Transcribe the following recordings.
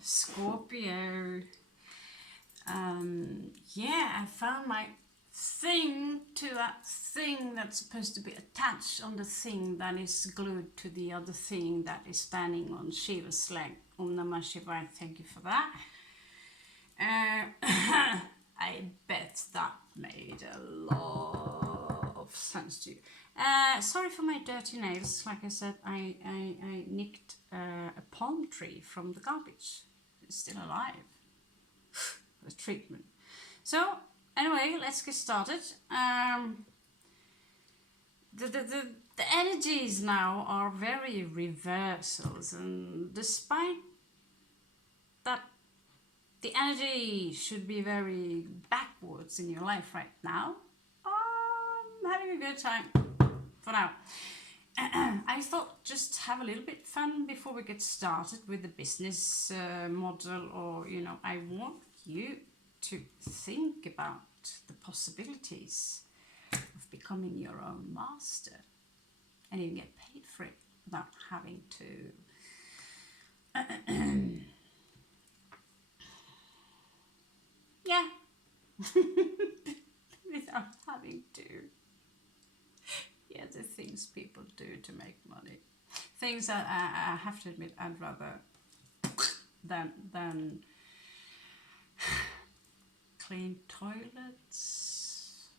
Scorpio. Yeah, I found my thing to that thing that's supposed to be attached on the thing that is glued to the other thing that is standing on Shiva's leg. Om Namah Shivaya, thank you for that. I bet that made a lot of sense to you. Sorry for my dirty nails. Like I said, I nicked a palm tree from the garbage. It's still alive. The treatment. So anyway, let's get started. The energies now are very reversals, and despite that the energy should be very backwards in your life right now, I'm having a good time for now. I thought just have a little bit fun before we get started with the business model, or I want you to think about the possibilities of becoming your own master, and you get paid for it without having to yeah without having to the things people do to make money, things that I have to admit I'd rather than clean toilets.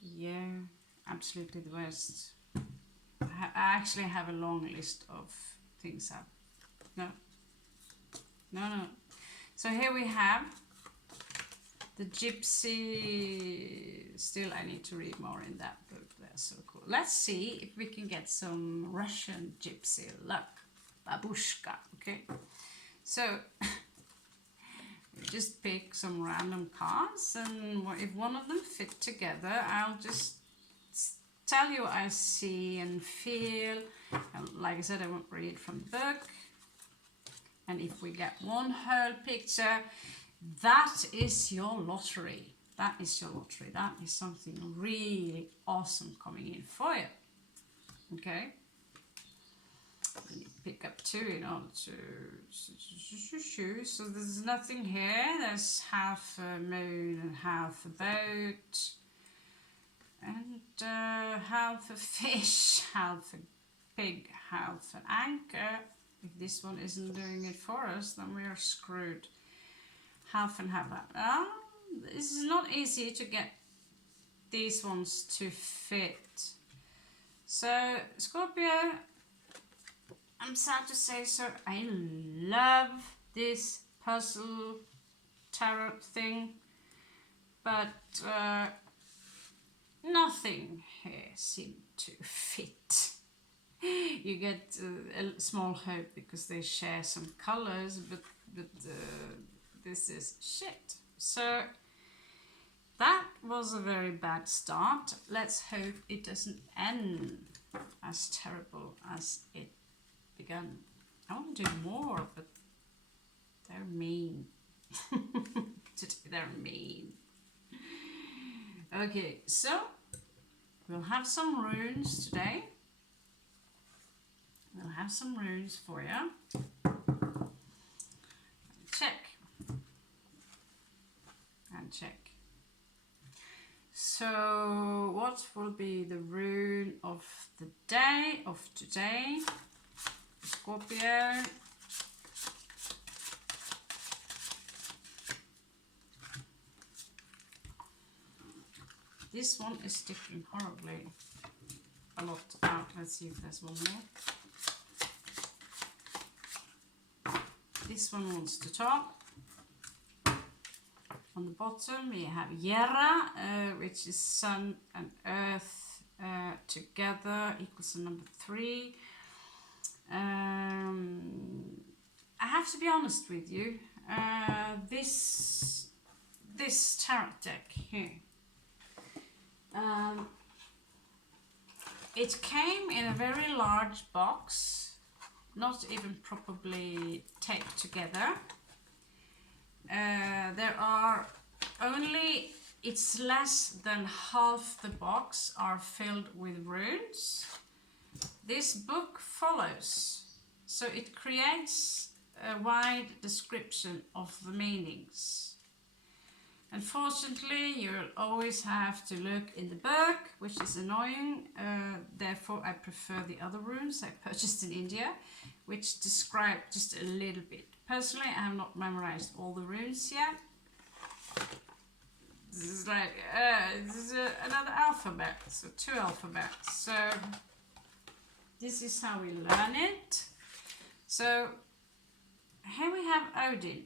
Yeah, absolutely the worst. I actually have a long list of things that no. So here we have the gypsy. Still, I need to read more in that book. They're so cool. Let's see if we can get some Russian gypsy luck. Babushka, okay? So we just pick some random cards, and if one of them fit together, I'll just tell you what I see and feel. And like I said, I won't read from the book. And if we get one whole picture, that is your lottery. That is your lottery. That is something really awesome coming in for you. Okay? You pick up two in order to choose. So there's nothing here. There's half a moon and half a boat. And half a fish, half a pig, half an anchor. If this one isn't doing it for us, then we are screwed. Half and half. This is not easy to get these ones to fit. So Scorpio, I'm sad to say so, I love this puzzle tarot thing, but nothing here seemed to fit. You get a small hope because they share some colors, but this is shit. So that was a very bad start. Let's hope it doesn't end as terrible as it began. I want to do more, but they're mean. They're mean. Okay, so we'll have some runes today. We'll have some runes for you. Check. And check. So what will be the rune of the day of today? Scorpio. This one is sticking horribly a lot out. Let's see if there's one more. This one wants to talk. On the bottom we have Yera, which is sun and earth together, equals to number 3. I have to be honest with you. This tarot deck here, it came in a very large box, not even properly taped together. There are only, it's less than half the box are filled with runes. This book follows So it creates a wide description of the meanings. Unfortunately, you'll always have to look in the book, which is annoying. Therefore, I prefer the other runes I purchased in India, which describe just a little bit. Personally, I have not memorized all the runes yet. This is like another alphabet, so 2 alphabets. So this is how we learn it. So here we have Odin.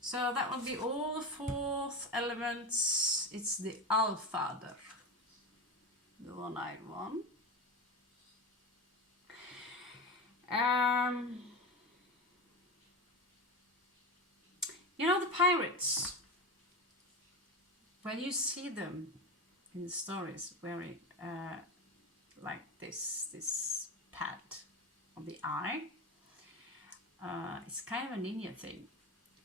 So that will be all the 4th elements. It's the Allfather, the one-eyed one. You know the pirates, when you see them in the stories wearing like this pad on the eye, it's kind of a ninja thing.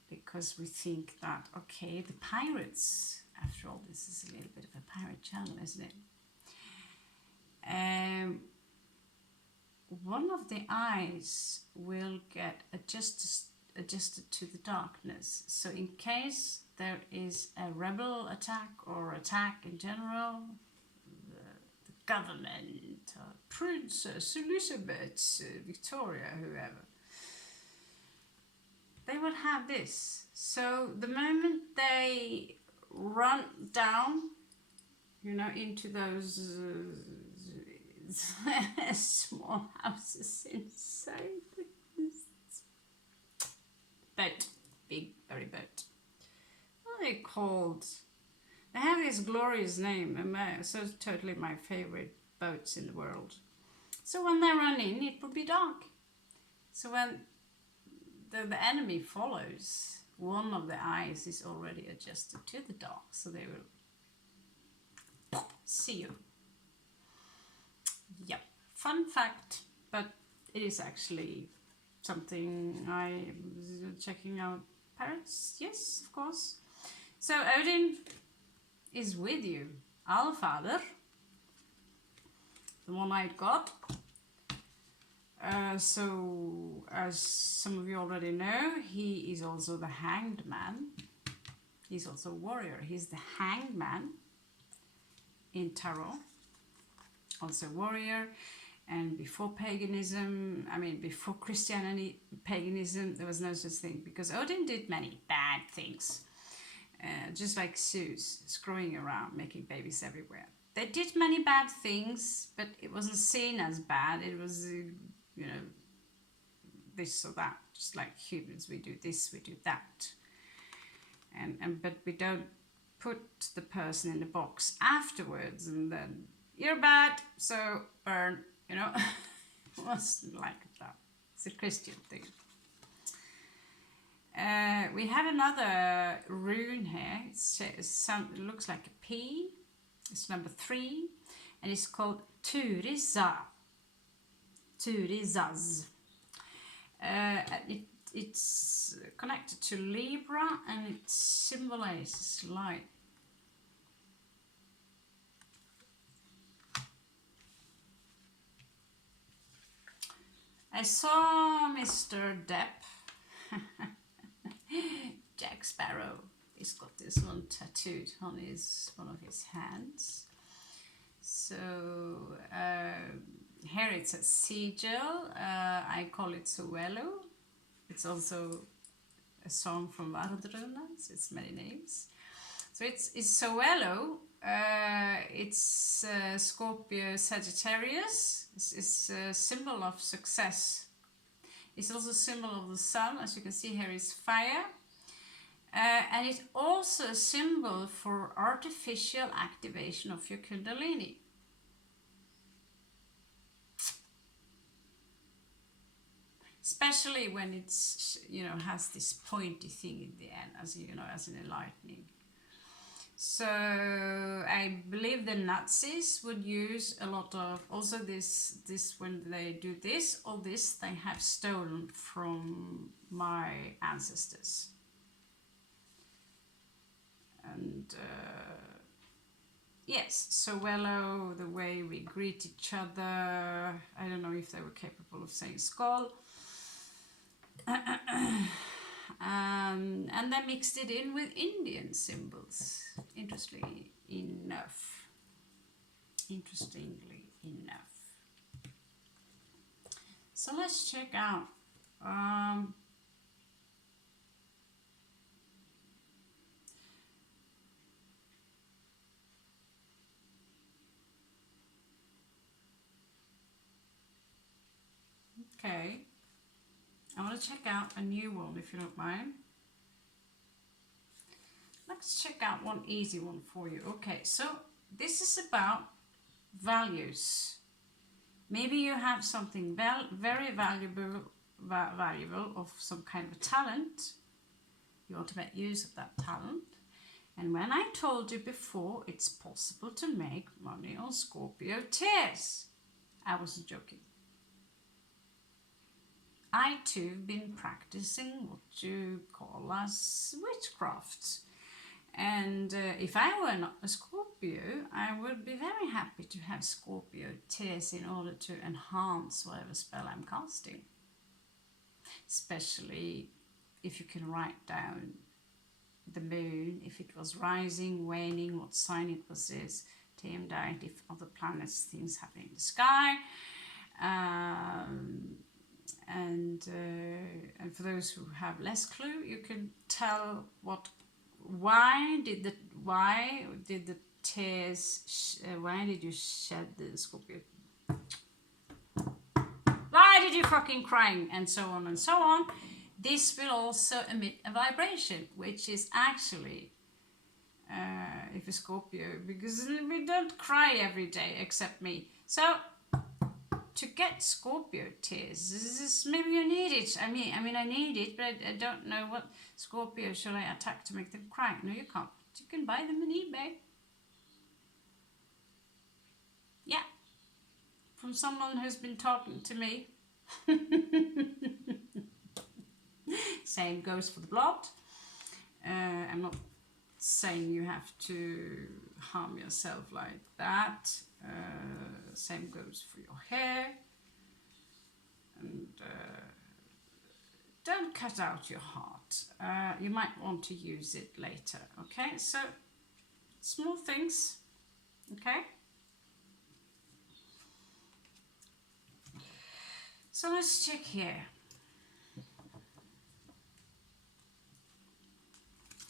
Because we think that, okay, the pirates, after all, this is a little bit of a pirate channel, isn't it? One of the eyes will get adjusted to the darkness. So in case there is a rebel attack or attack in general, the government, Princess Elizabeth, Victoria, whoever, they will have this. So the moment they run down, you know, into those small houses inside this boat, big, very boat. What are they called? They have this glorious name, so it's totally my favorite boats in the world. So when they run in, it will be dark. So when the enemy follows, one of the eyes is already adjusted to the dark, so they will see you. Yep, fun fact, but it is actually something I'm checking out. Parrots, yes, of course. So Odin is with you, Allfather, the one-eyed god. So, as some of you already know, he is also the hanged man. He's also a warrior. He's the hanged man in tarot. Also a warrior. And before paganism, before Christianity, paganism, there was no such thing. Because Odin did many bad things. Just like Zeus, screwing around, making babies everywhere. They did many bad things, but it wasn't seen as bad. It was... you know, this or that, just like humans, we do this, we do that, but we don't put the person in the box afterwards and then you're bad, so burn, you know. It wasn't like that. It's a Christian thing. We have another rune here. It looks like a P. It's number 3, and it's called Turiza. Turizaz. It's connected to Libra, and it symbolizes light. I saw Mr. Depp, Jack Sparrow. He's got this one tattooed on one of his hands. So here it's a sigil. I call it Suelo. It's also a song from Vardruna. It's many names. So it's Suelo. It's Scorpio Sagittarius. It's a symbol of success. It's also a symbol of the sun. As you can see here is fire. And it's also a symbol for artificial activation of your Kundalini. Especially when it's, has this pointy thing in the end, as an enlightening. So I believe the Nazis would use a lot of also this when they do this, all this they have stolen from my ancestors. And yes, so well, the way we greet each other. I don't know if they were capable of saying skull. And they mixed it in with Indian symbols. Interestingly enough. Interestingly enough. So let's check out. Okay. I want to check out a new one if you don't mind. Let's check out one easy one for you. Okay, so this is about values. Maybe you have something very valuable of some kind of a talent. You want to make use of that talent. And when I told you before it's possible to make money on Scorpio tears, I wasn't joking. I too have been practicing what you call as witchcraft. And if I were not a Scorpio, I would be very happy to have Scorpio tears in order to enhance whatever spell I'm casting. Especially if you can write down the moon, if it was rising, waning, what sign it was is, tamed out if other planets, things happening in the sky. And for those who have less clue, you can tell why did the tears, why did you shed the Scorpio? Why did you fucking crying? And so on and so on. This will also emit a vibration, which is actually, if a Scorpio, because we don't cry every day except me. So to get Scorpio tears, maybe you need it. I mean, I need it, but I don't know what Scorpio should I attack to make them cry. No, you can't. You can buy them on eBay. Yeah, from someone who's been talking to me. Same goes for the blood. I'm not saying you have to harm yourself like that. Same goes for your hair. And don't cut out your heart. You might want to use it later. Okay, so small things. Okay. So let's check here.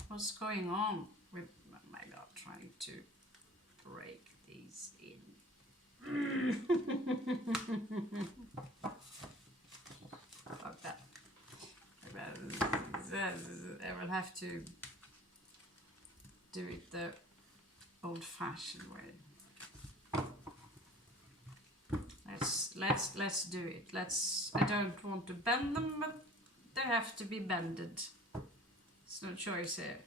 What's going on with, oh my God, trying to break these in. Fuck that. I will have to do it the old-fashioned way. Let's do it. I don't want to bend them, but they have to be bended. There's no choice here.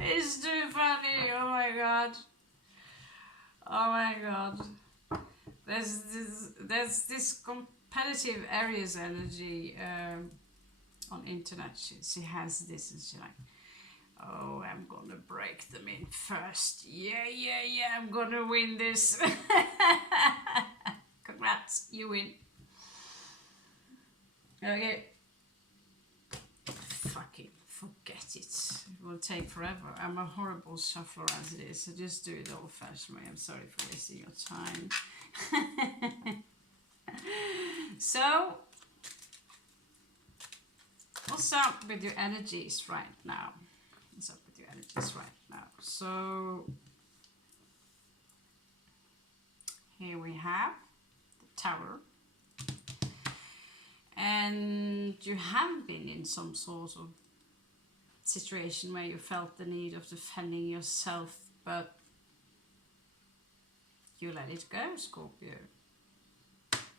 It's too funny. Oh my God. Oh my God. There's this competitive Aries energy on internet. She has this, and she's like, oh, I'm gonna break them in first. Yeah, I'm gonna win this. Congrats, you win. Okay. Fucking forget it. It will take forever. I'm a horrible shuffler as it is, so just do it old-fashioned way. I'm sorry for wasting your time. So, what's up with your energies right now? What's up with your energies right now? So, here we have the Tower. And you have been in some sort of situation where you felt the need of defending yourself, but you let it go, Scorpio.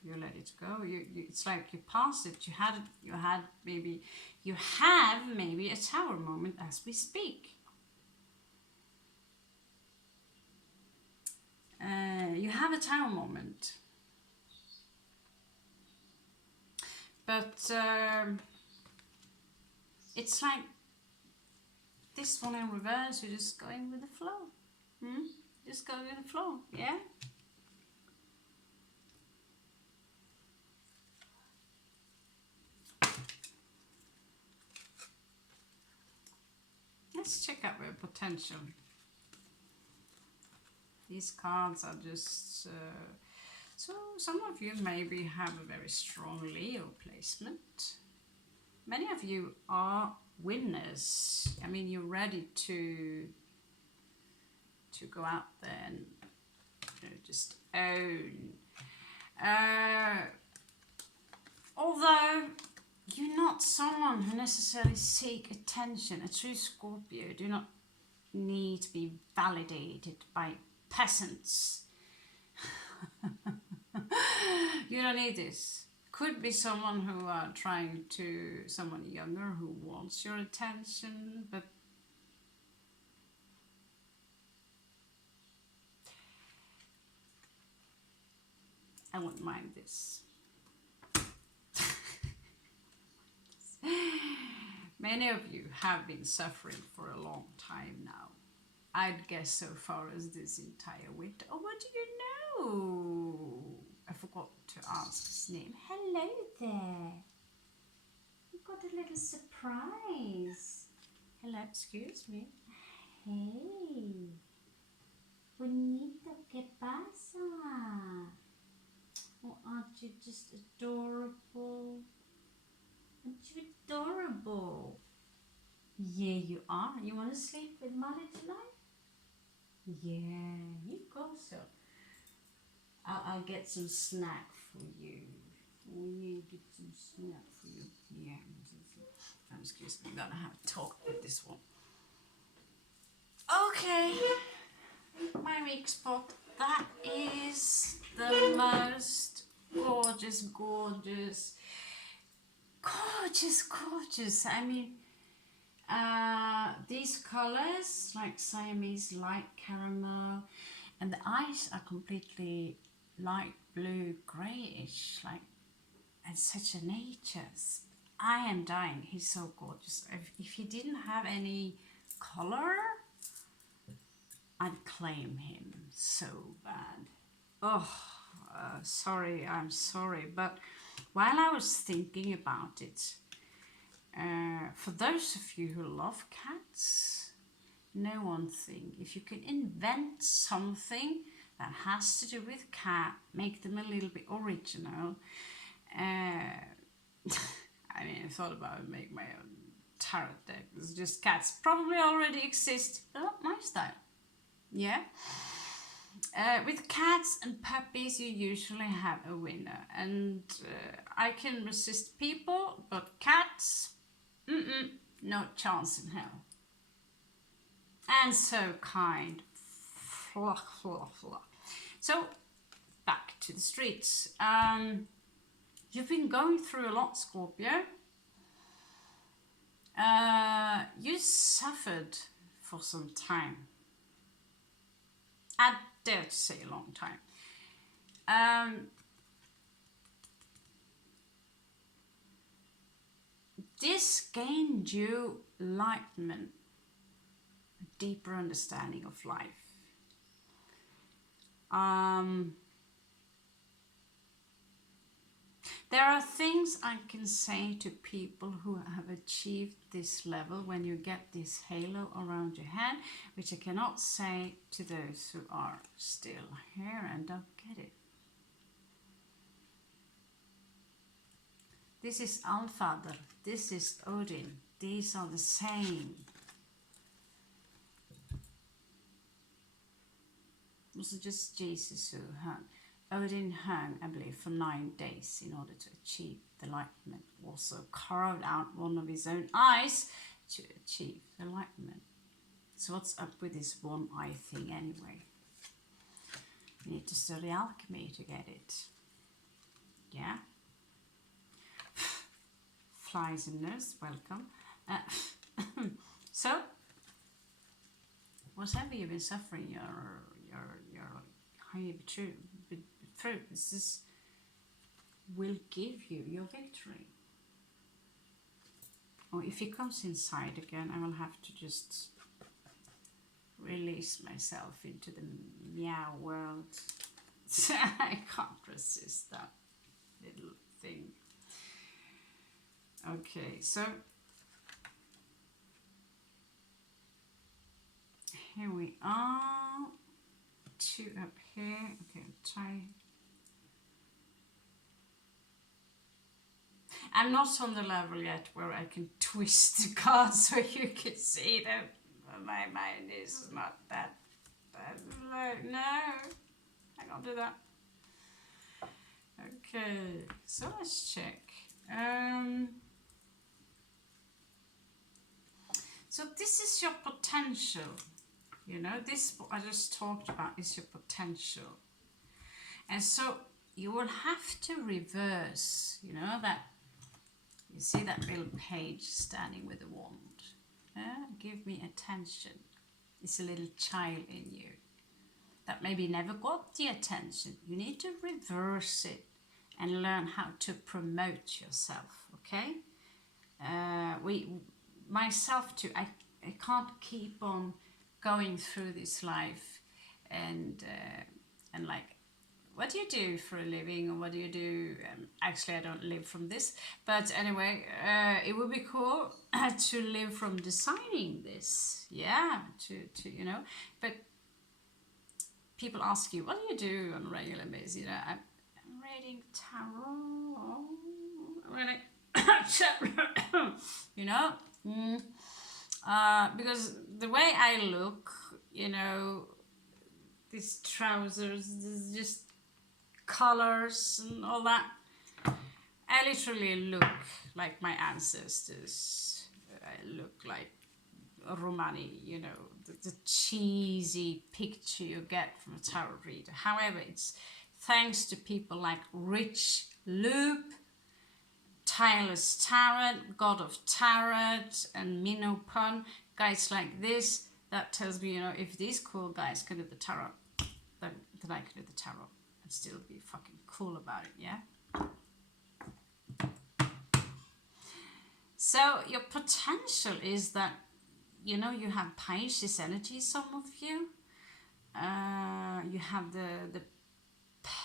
You let it go. It's like you passed it. You have maybe a Tower moment as we speak. You have a Tower moment. But It's like this one in reverse, you're just going with the flow. Just going with the flow, yeah? Let's check out your potential. These cards are just... so some of you maybe have a very strong Leo placement. Many of you are winners. I mean, you're ready to go out there and just own. Although you're not someone who necessarily seek attention. A true Scorpio do not need to be validated by peasants. You don't need this. Could be someone who are trying to, someone younger who wants your attention, but I wouldn't mind this. Many of you have been suffering for a long time now. I'd guess so far as this entire winter. Oh, what do you know? I forgot to ask his name. Hello there. We've got a little surprise. Hello, excuse me. Hey. Bonito, ¿qué pasa? Oh, aren't you just adorable? Aren't you adorable? Yeah, you are. You want to sleep with Mommy tonight? Yeah, you go so. I'll get some snack for you. Oh, yeah, get some snack for you. Yeah. Oh, excuse me, I'm gonna have to talk with this one. Okay. My weak spot. That is the most gorgeous. I mean, these colors like Siamese light caramel, and the eyes are completely light blue grayish, like, and such a nature. I am dying. He's so gorgeous. If he didn't have any color, I'd claim him so bad. Oh, sorry, I'm sorry. But while I was thinking about it, for those of you who love cats, know one thing. If you can invent something that has to do with cat, make them a little bit original. I mean, I thought about make my own tarot deck. It's just cats probably already exist, but not my style. Yeah. With cats and puppies, you usually have a winner, and I can resist people, but cats, no chance in hell. And so kind. So, back to the streets. You've been going through a lot, Scorpio. You suffered for some time. I dare to say a long time. This gained you enlightenment, a deeper understanding of life. There are things I can say to people who have achieved this level when you get this halo around your head, which I cannot say to those who are still here and don't get it. This is Allfather, this is Odin, these are the same. It was just Jesus who hung. Odin hung, I believe, for 9 days in order to achieve the enlightenment. Also carved out one of his own eyes to achieve the enlightenment. So what's up with this one eye thing anyway? You need to study alchemy to get it. Yeah? Flies and nurse, welcome. So, whatever you've been suffering, your high true. This will give you your victory. Oh, if he comes inside again, I will have to just release myself into the meow world. I can't resist that little thing. Okay, so here we are. 2 up here. Okay, try. I'm not on the level yet where I can twist the cards so you can see that my mind is not that. No, I can't do that. Okay, so let's check. So this is your potential. You know, this what I just talked about is your potential. And so you will have to reverse, you know, that, you see that little page standing with a wand. Give me attention. It's a little child in you that maybe never got the attention. You need to reverse it and learn how to promote yourself, okay? Myself too, I can't keep on going through this life and like, what do you do for a living, or what do you do? Actually, I don't live from this, but anyway, it would be cool to live from designing this, yeah, to you know. But people ask you, what do you do on a regular basis? You know, I'm reading tarot, you know, because the way I look, you know, these trousers, this just colors and all that, I literally look like my ancestors. I look like Romani, you know, the cheesy picture you get from a tarot reader. However, it's thanks to people like Rich Loop, Tireless Tarot, God of Tarot, and Minnow Pun, guys like this, that tells me, you know, if these cool guys can do the tarot, then I can do the tarot and still be fucking cool about it, yeah? So your potential is that, you know, you have Pisces energy, some of you. You have the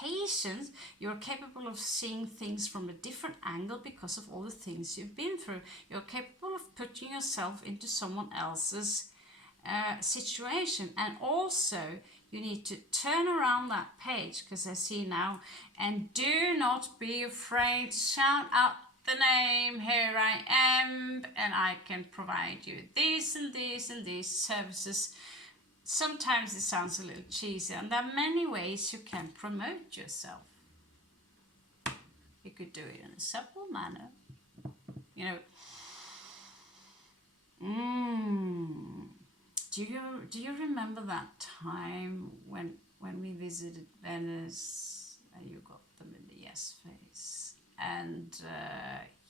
patience. You're capable of seeing things from a different angle because of all the things you've been through. You're capable of putting yourself into someone else's situation. And also, you need to turn around that page, because I see now, and do not be afraid. Shout out the name. Here I am, and I can provide you this and this and these services. Sometimes it sounds a little cheesy, and there are many ways you can promote yourself. You could do it in a simple manner, you know. Do you remember that time when we visited Venice and you got them in the yes face? And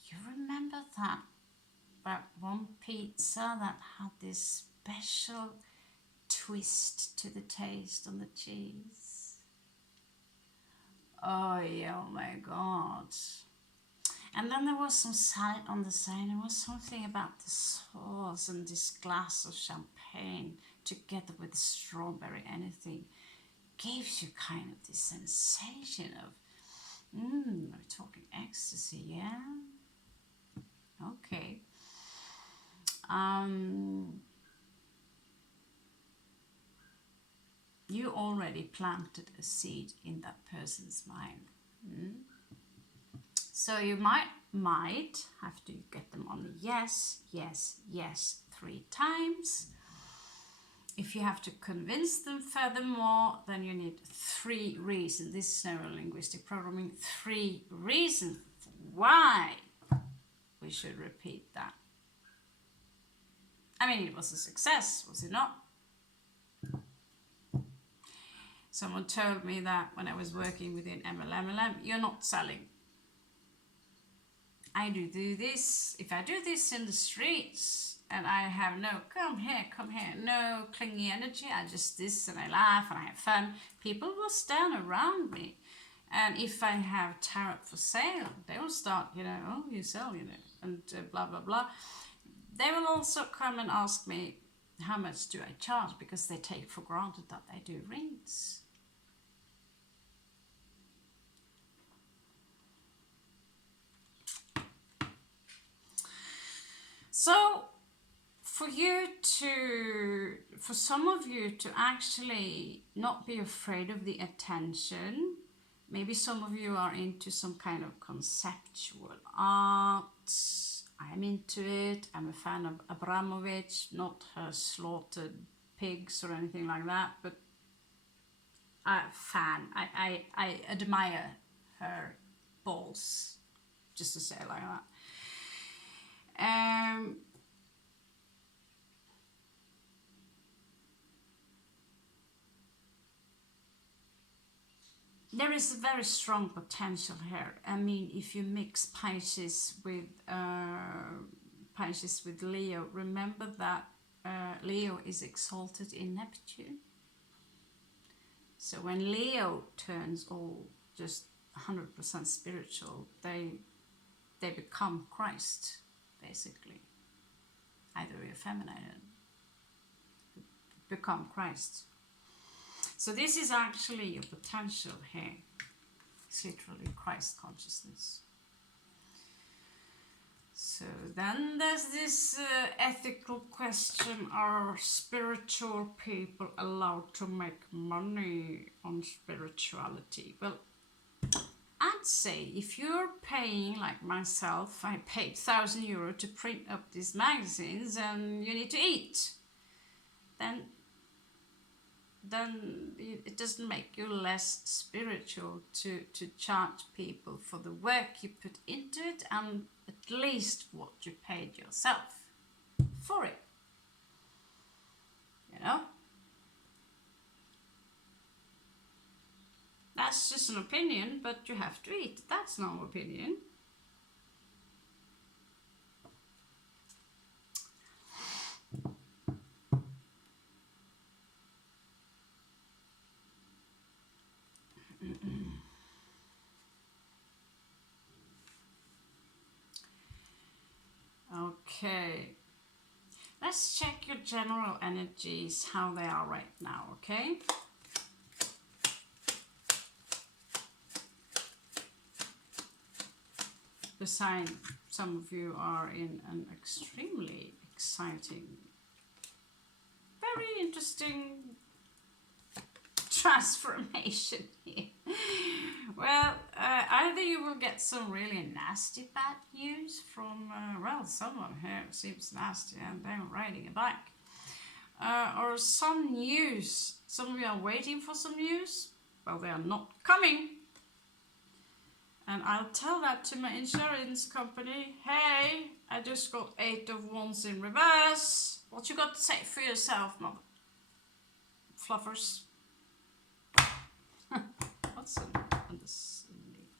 you remember that one pizza that had this special twist to the taste on the cheese? Oh yeah, oh my god. And then there was some salad on the side. There was something about the sauce and this glass of champagne together with strawberry, anything gives you kind of this sensation of, we're talking ecstasy, yeah? Okay. You already planted a seed in that person's mind. So you might have to get them on the yes, yes, yes 3 times. If you have to convince them furthermore, then you need 3 reasons. This is neurolinguistic programming. 3 reasons why we should repeat that. I mean, it was a success, was it not? Someone told me that when I was working within MLM, you're not selling. I do this. If I do this in the streets and I have no come here, no clingy energy, I just this and I laugh and I have fun, people will stand around me. And if I have tarot for sale, they will start, you know, oh, you sell, you know, and blah, blah, blah. They will also come and ask me how much do I charge, because they take for granted that I do readings. So for some of you to actually not be afraid of the attention, maybe some of you are into some kind of conceptual art. I'm into it. I'm a fan of Abramovich, not her slaughtered pigs or anything like that, but a fan. I admire her balls, just to say it like that. There is a very strong potential here. I mean, if you mix Pisces with Leo, remember that Leo is exalted in Neptune. So when Leo turns all just 100% spiritual, they become Christ, basically. Either you're feminine, become Christ. So this is actually your potential here. It's literally Christ consciousness. So then there's this ethical question: are spiritual people allowed to make money on spirituality? Well, I'd say if you're paying, like myself, I paid €1,000 to print up these magazines and you need to eat, then it doesn't make you less spiritual to charge people for the work you put into it and at least what you paid yourself for it. You know? That's just an opinion, but you have to eat. That's no opinion. Okay, let's check your general energies, how they are right now, okay? Besides, some of you are in an extremely exciting, very interesting transformation here. Well, either you will get some really nasty bad news from, well, someone here seems nasty and they're riding a bike. Or some news. Some of you are waiting for some news. Well, they are not coming. And I'll tell that to my insurance company. Hey, I just got 8 of Wands in reverse. What you got to say for yourself, mother fluffers? What's underneath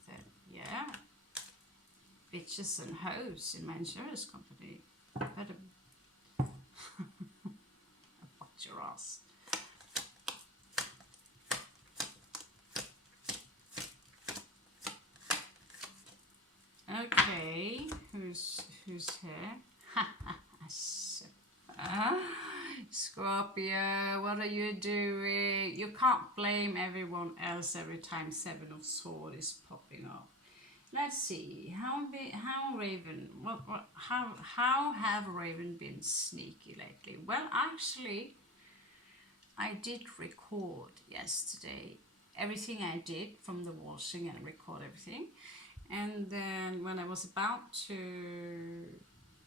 there? Yeah. Bitches and hoes in my insurance company. Better watch your ass. Okay, who's here? Scorpio, what are you doing? You can't blame everyone else every time 7 of Swords is popping up. Let's see, how have Raven been sneaky lately? Well, actually, I did record yesterday everything I did from the washing and record everything. And then when I was about to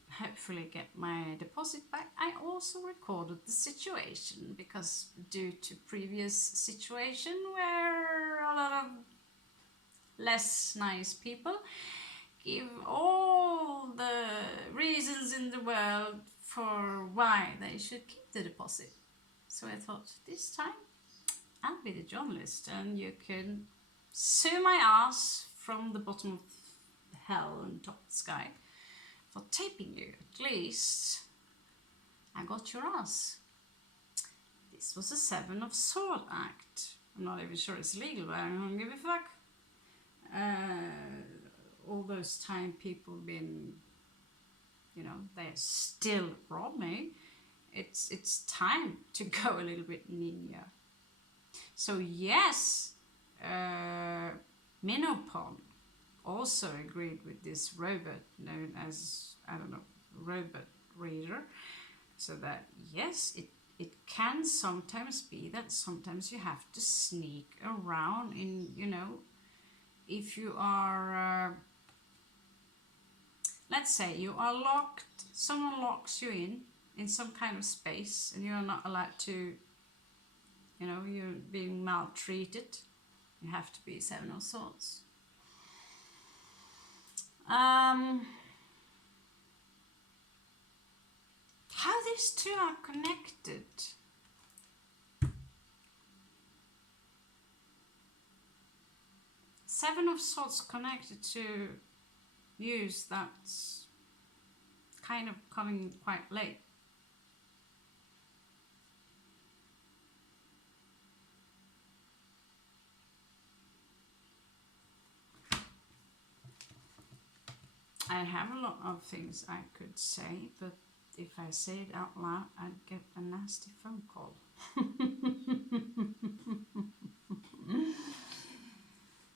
hopefully get my deposit back, I also recorded the situation, because due to previous situation where a lot of less nice people give all the reasons in the world for why they should keep the deposit. So I thought, this time I'll be the journalist and you can sue my ass from the bottom of hell and top of the sky for taping you. At least I got your ass. This was a 7 of Swords act. I'm not even sure it's legal, but I don't give a fuck. All those time people been you know, they still rob me. It's time to go a little bit ninja. So yes, Minopon also agreed with this robot known as, I don't know, robot reader. So that yes, it can sometimes be that sometimes you have to sneak around in, you know, if you are, let's say you are locked, someone locks you in some kind of space and you are not allowed to, you know, you're being maltreated, you have to be Seven of Swords. How these two are connected. Seven of Swords connected to news that's kind of coming quite late. I have a lot of things I could say, but if I say it out loud, I'd get a nasty phone call.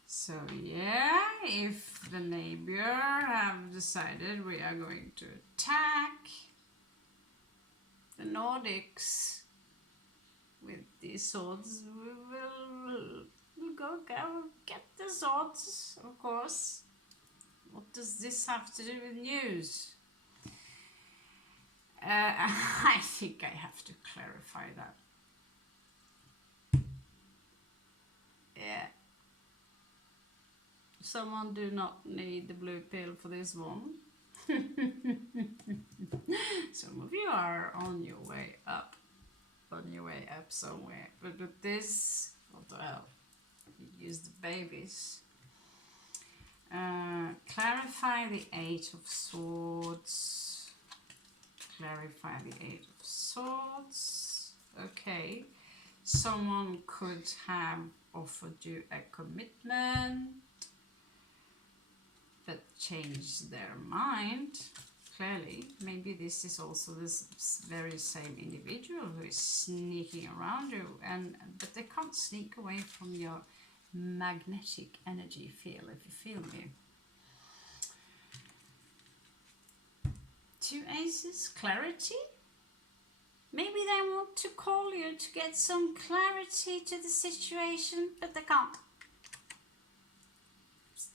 So yeah, if the neighbor have decided we are going to attack the Nordics with these swords, we'll go get the swords, of course. What does this have to do with news? I think I have to clarify that. Yeah. Someone do not need the blue pill for this one. Some of you are on your way up. On your way up somewhere. But with this, what the hell? You use the babies. Clarify the Eight of Swords. Clarify the Eight of Swords. Okay. Someone could have offered you a commitment, but changed their mind. Clearly, maybe this is also this very same individual who is sneaking around you, but they can't sneak away from your magnetic energy field, if you feel me. Two aces, clarity. Maybe they want to call you to get some clarity to the situation, but they can't.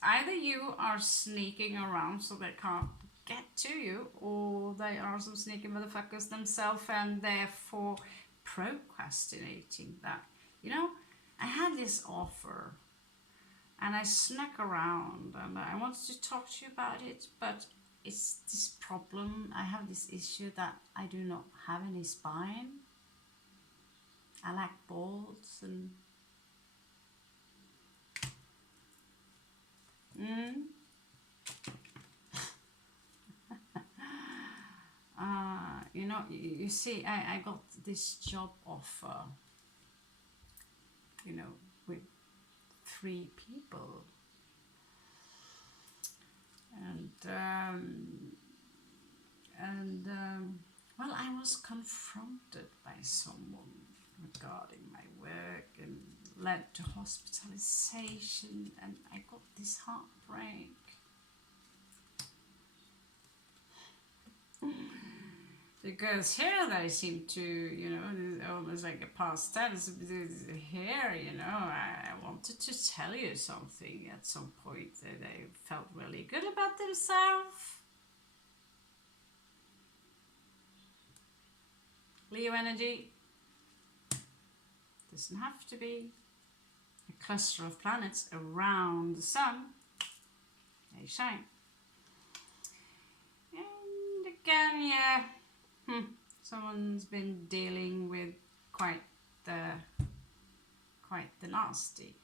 Either you are sneaking around so they can't get to you, or they are some sneaky motherfuckers themselves and therefore procrastinating that. You know, I had this offer and I snuck around and I wanted to talk to you about it, but it's this problem. I have this issue that I do not have any spine. I lack balls and you know, you see, I got this job offer, you know, with 3 people, and well, I was confronted by someone regarding my work and led to hospitalization, and I got this heartbreak. Because here they seem to, you know, almost like a past tense. Here, you know, I wanted to tell you something at some point that they felt really good about themselves. Leo energy. Doesn't have to be a cluster of planets around the sun. They shine. And again, yeah. Someone's been dealing with quite the nasty.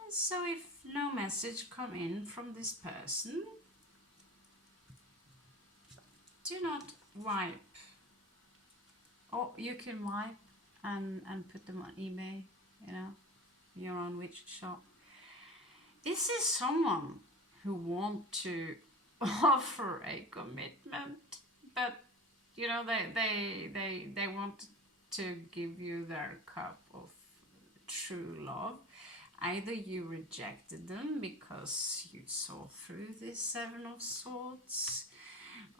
And so if no message come in from this person, do not wipe. Or you can wipe and put them on eBay, you know, your own witch shop. This is someone who want to offer a commitment, but you know they want to give you their cup of true love. Either you rejected them because you saw through this Seven of Swords,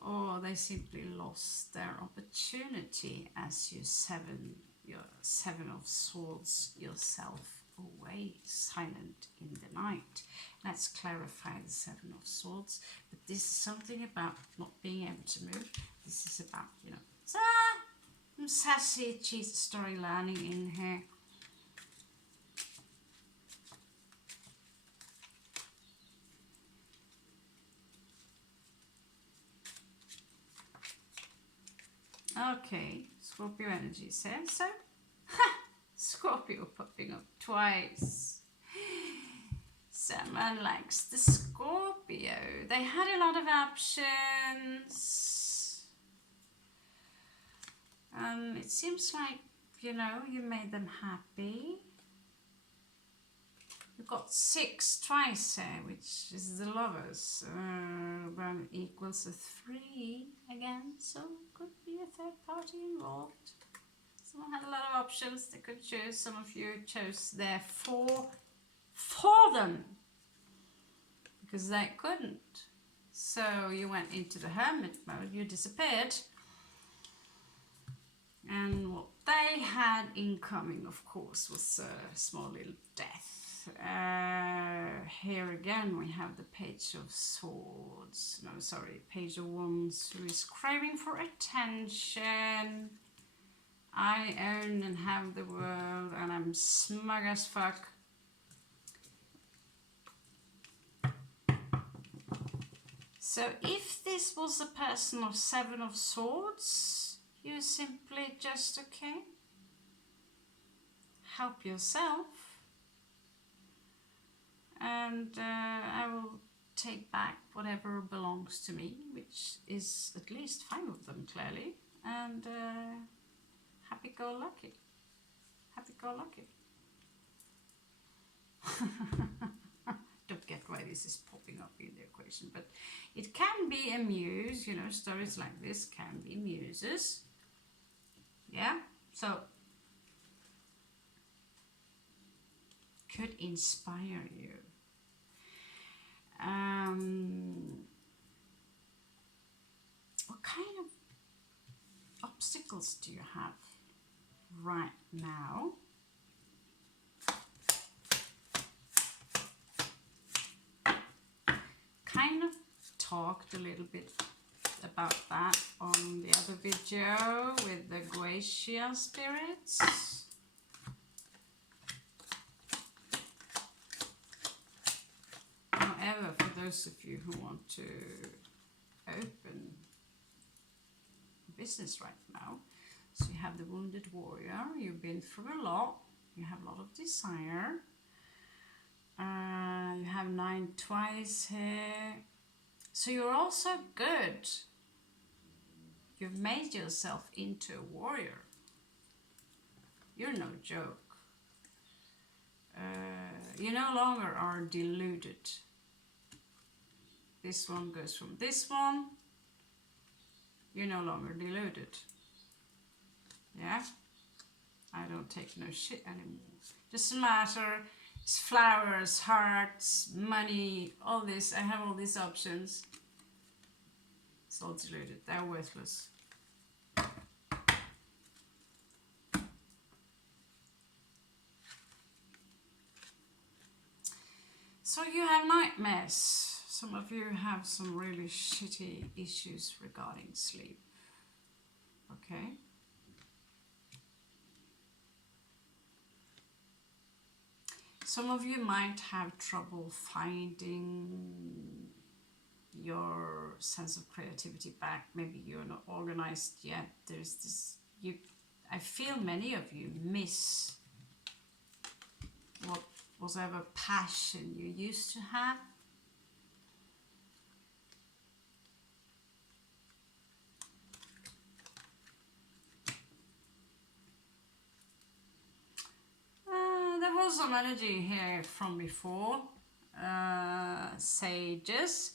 or they simply lost their opportunity as your Seven of Swords yourself away, silent in the night. Let's clarify the Seven of Swords. But this is something about not being able to move. This is about, you know, some sassy cheese story learning in here. Okay, Scorpio energy says so. Ha! Scorpio popping up twice. Someone likes the Scorpio. They had a lot of options. It seems like, you know, you made them happy. You've got 6 twice here, which is the Lovers. One equals a 3 again, so could be a third party involved. Someone had a lot of options they could choose. Some of you chose their for them because they couldn't. So you went into the hermit mode, you disappeared. And what they had incoming, of course, was a small little death. Here again we have the Page of Swords, no sorry, Page of Wands, who is craving for attention. I own and have the world and I'm smug as fuck. So if this was a person of Seven of Swords, you simply just, okay, help yourself. And I will take back whatever belongs to me, which is at least 5 of them clearly, and happy-go-lucky. Happy-go-lucky. Don't get why this is popping up in the equation, but it can be a muse, you know, stories like this can be muses. Yeah, so could inspire you. What kind of obstacles do you have right now? Kind of talked a little bit about that on the other video with the Guatia spirits. However, for those of you who want to open business right now, so you have the Wounded Warrior, you've been through a lot, you have a lot of desire, you have 9 twice here, so you're also good. You've made yourself into a warrior. You're no joke. You no longer are deluded. This one goes from this one. You're no longer deluded. Yeah? I don't take no shit anymore. Doesn't matter. It's flowers, hearts, money, all this. I have all these options. It's all deluded. They're worthless. So you have nightmares. Some of you have some really shitty issues regarding sleep. Okay? Some of you might have trouble finding your sense of creativity back. Maybe you're not organized yet. There's this, I feel many of you miss what was ever passion you used to have. There was some energy here from before. Sages.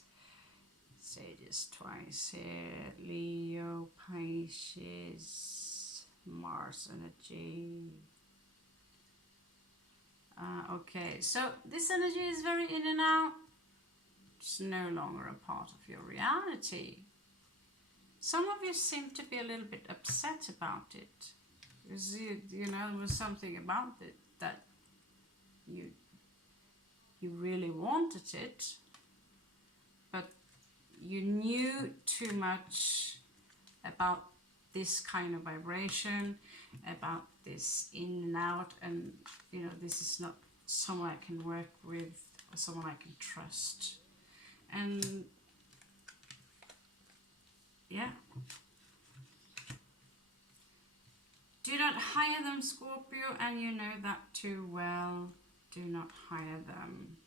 Sages twice here. Leo, Pisces, Mars energy. Okay, so this energy is very in and out. It's no longer a part of your reality. Some of you seem to be a little bit upset about it. Because you know, there was something about it that you really wanted it, but you knew too much about this kind of vibration, about this in and out, and you know, this is not someone I can work with or someone I can trust. And yeah, do not hire them, Scorpio, and you know that too well. Do not hire them.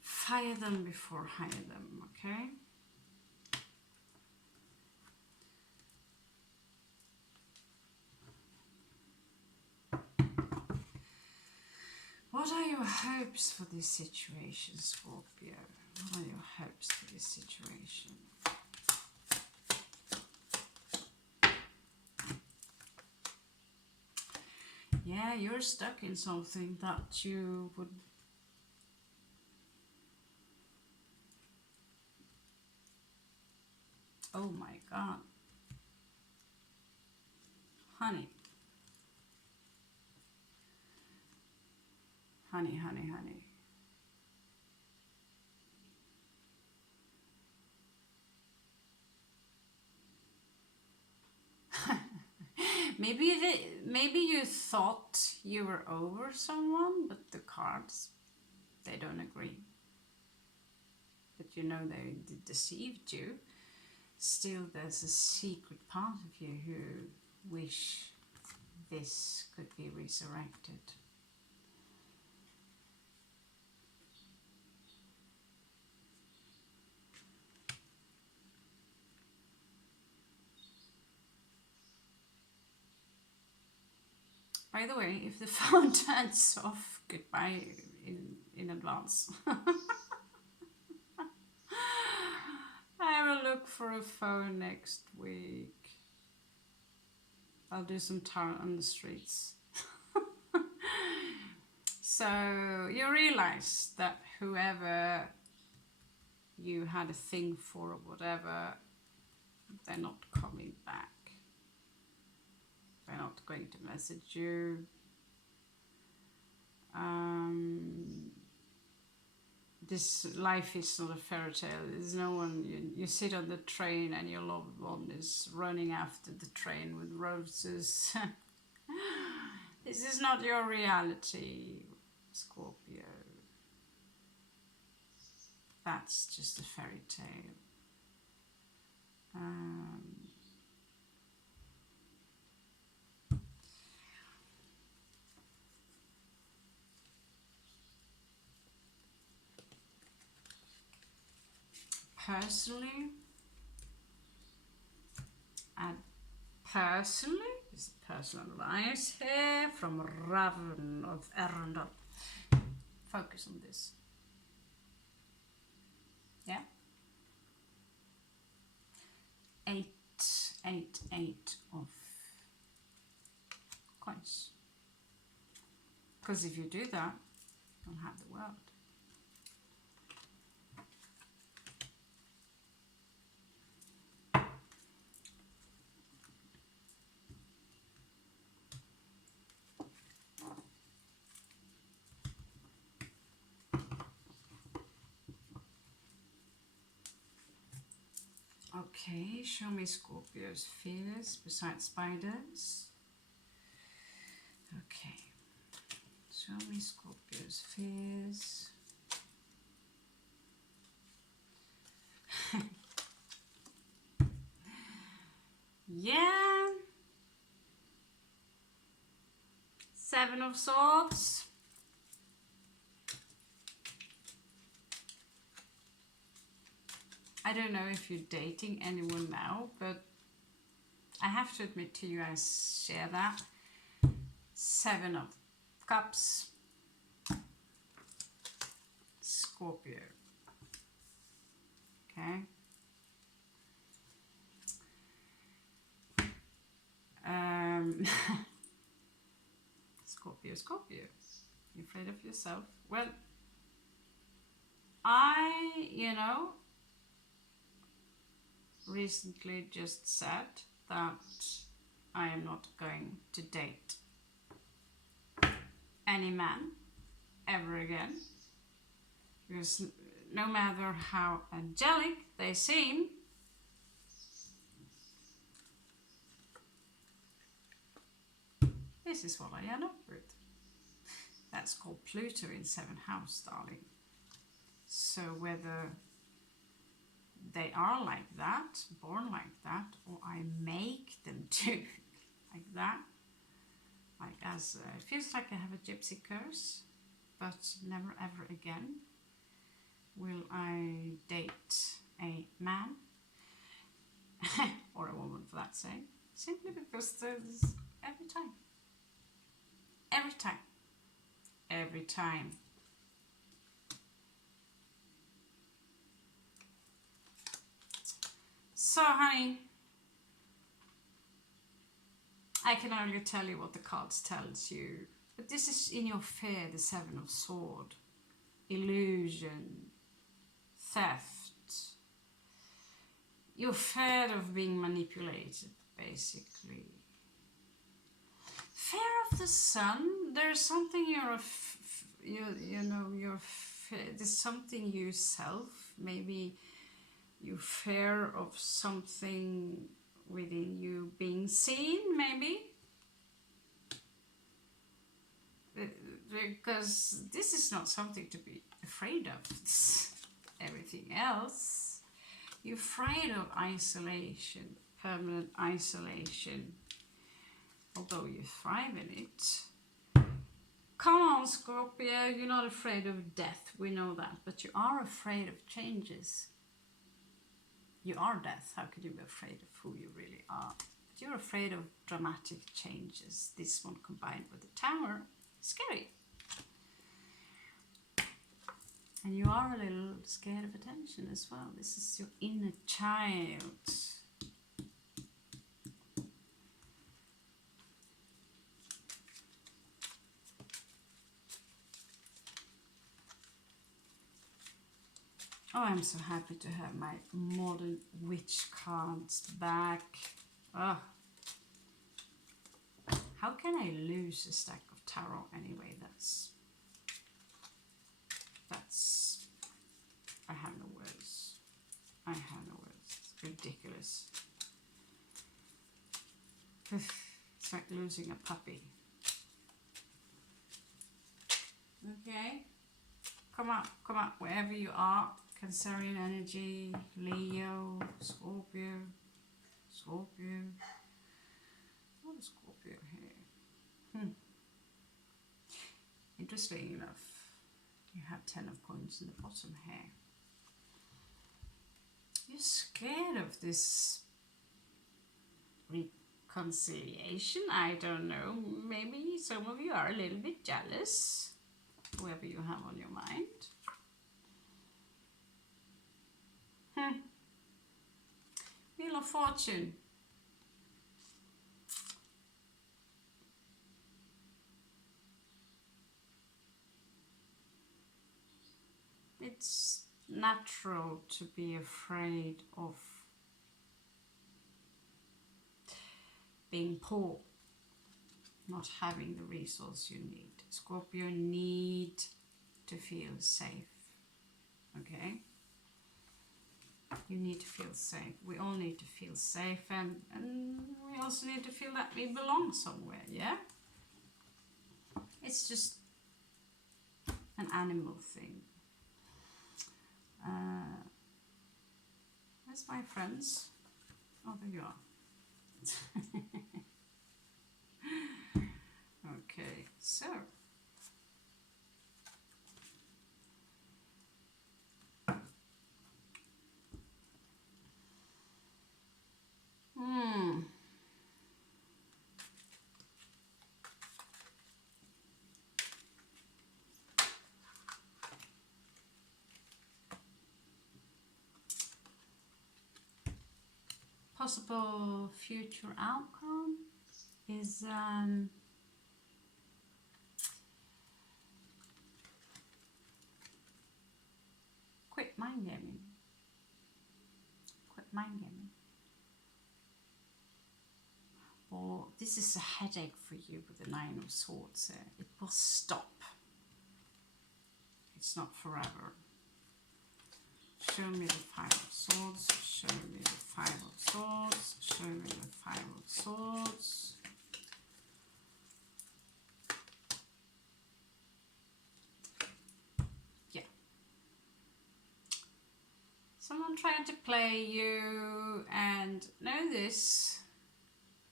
Fire them before hire them, okay? What are your hopes for this situation, Scorpio? What are your hopes for this situation? Yeah, you're stuck in something that you would... Oh my God. Honey. Honey, honey, honey. Maybe you thought you were over someone, but the cards, they don't agree. But you know they deceived you. Still, there's a secret part of you who wish this could be resurrected. By the way, if the phone turns off, goodbye in advance. I will look for a phone next week. I'll do some town on the streets. So you realize that whoever you had a thing for or whatever, they're not coming back. They're not going to message you. This life is not a fairy tale. There's no one, you sit on the train and your loved one is running after the train with roses. This is not your reality, Scorpio. That's just a fairy tale. Personally, this is personal advice here from Raven of Arundel. Focus on this. Yeah. 8 of coins. Because if you do that, you'll have the world. Okay, show me Scorpio's fears besides spiders. Okay, show me Scorpio's fears. Yeah. 7 of Swords. I don't know if you're dating anyone now, but I have to admit to you, I share that. 7 of Cups, Scorpio. Okay. Scorpio, Scorpio. You're afraid of yourself? Well, I, recently just said that I am not going to date any man ever again, because no matter how angelic they seem, this is what I end up with. That's called Pluto in 7th house, darling. So whether they are like that, born like that, or I make them to like that, like it feels like I have a gypsy curse, but never ever again will I date a man or a woman for that sake, simply because there's every time. So honey, I can only tell you what the cards tells you, but this is in your fear, the 7 of Swords, illusion, theft. You're afraid of being manipulated, basically. Fear of the sun. There's something there's something yourself. Maybe you fear of something within you being seen, maybe. Because this is not something to be afraid of. It's everything else. You're afraid of isolation, permanent isolation, although you thrive in it. Come on, Scorpio, you're not afraid of death, we know that, but you are afraid of changes. You are death, how could you be afraid of who you really are? But you're afraid of dramatic changes. This one combined with the Tower, scary. And you are a little scared of attention as well. This is your inner child. Oh, I'm so happy to have my modern witch cards back. Oh. How can I lose a stack of tarot anyway? That's I have no words. I have no words. It's ridiculous. It's like losing a puppy. Okay. Come up, wherever you are. Cancerian energy, Leo, Scorpio. What is Scorpio here? Interesting enough, you have 10 of coins in the bottom here. You're scared of this reconciliation. I don't know. Maybe some of you are a little bit jealous. Whoever you have on your mind. Wheel of Fortune. It's natural to be afraid of being poor, not having the resource you need. Scorpio need to feel safe, okay? You need to feel safe. We all need to feel safe, and we also need to feel that we belong somewhere, yeah? It's just an animal thing. Where's my friends? Oh, there you are. Okay, so possible future outcome is quit mind gaming. Quit mind gaming. Or this is a headache for you with the Nine of Swords. It will stop. It's not forever. Show me the Five of Swords. Show me the Five of Swords. Show me the Five of Swords. Yeah. Someone tried to play you, and know this.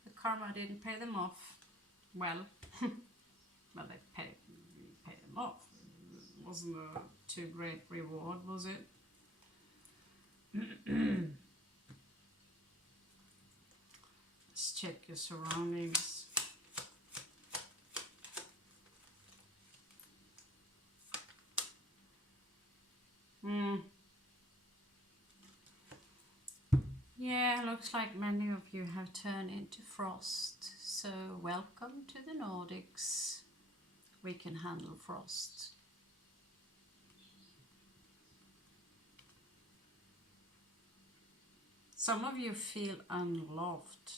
The karma didn't pay them off. Well, well, they paid them off. It wasn't a too great reward, was it? Let's check your surroundings. Yeah, looks like many of you have turned into frost. So welcome to the Nordics. We can handle frost. Some of you feel unloved.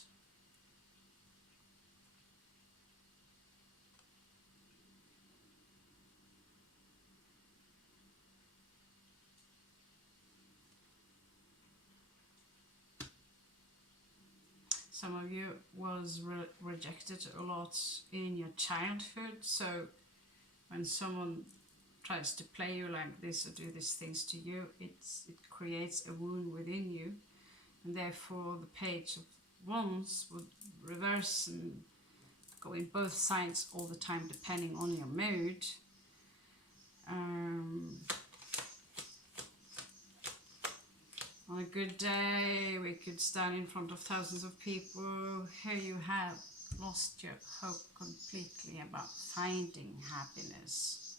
Some of you was rejected a lot in your childhood. So when someone tries to play you like this or do these things to you, it creates a wound within you. And therefore the Page of Wands would reverse and go in both sides all the time depending on your mood. On a good day we could stand in front of thousands of people. Here you have lost your hope completely about finding happiness.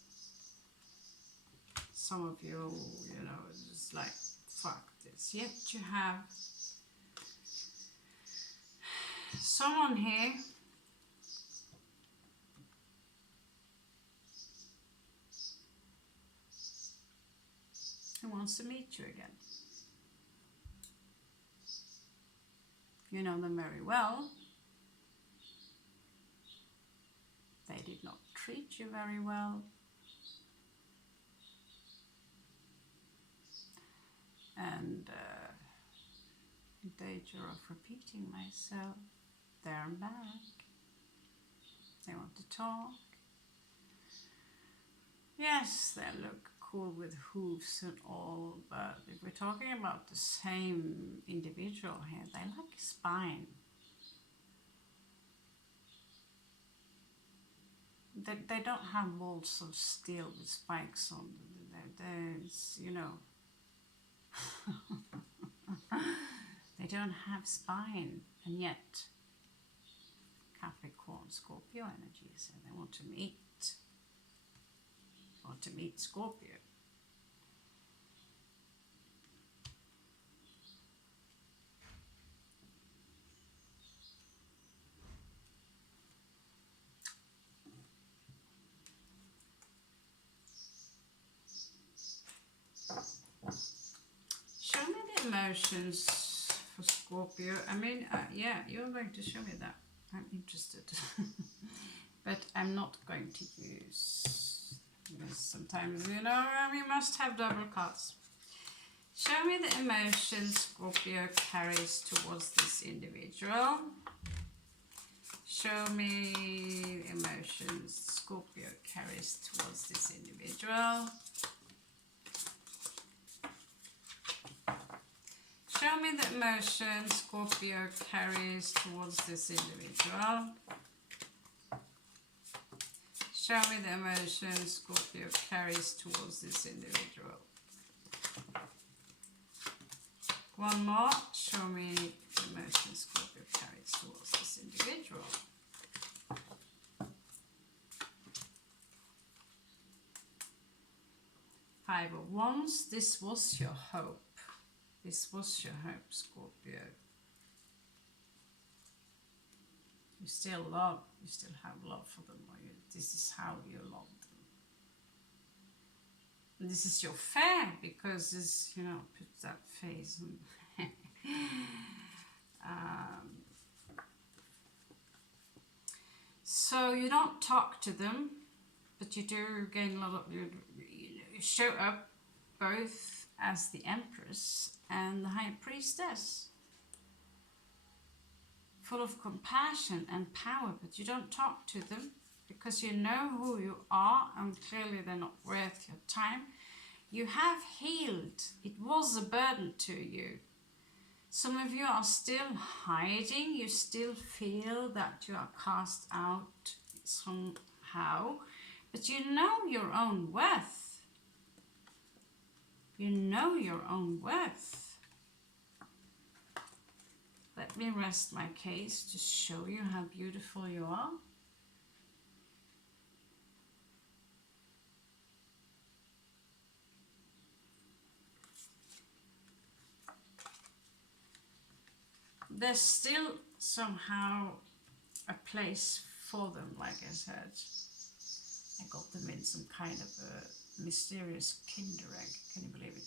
Some of you, you know, just like, fuck this. Yet you have someone here who wants to meet you again. You know them very well. They did not treat you very well. And in danger of repeating myself, they're back. They want to talk. Yes, they look cool with hooves and all, but if we're talking about the same individual here, they like a spine. They don't have balls of steel with spikes on them. There's, you know, they don't have spine, and yet Capricorn, Scorpio energy, so they want to meet. Want to meet Scorpio. Show me the emotions for Scorpio. I mean, yeah, you're going to show me that. I'm interested. But I'm not going to use this. Sometimes, you know, we must have double cards. Show me the emotions Scorpio carries towards this individual. Show me the emotions Scorpio carries towards this individual. Show me the emotions Scorpio carries towards this individual. Show me the emotions Scorpio carries towards this individual. One more. Show me the emotions Scorpio carries towards this individual. Five of Wands. This was your hope. This was your hope, Scorpio. still have love for them, or this is how you love them. And this is your fair, because this, you know, put that face on. So you don't talk to them, but you do gain a lot of, you show up both as the Empress and the High Priestess, full of compassion and power, but you don't talk to them because you know who you are, and clearly they're not worth your time. You have healed. It was a burden to you. Some of you are still hiding. You still feel that you are cast out somehow, but you know your own worth. You know your own worth. Let me rest my case to show you how beautiful you are. There's still somehow a place for them, like I said. I got them in some kind of a mysterious Kinder egg. Can you believe it?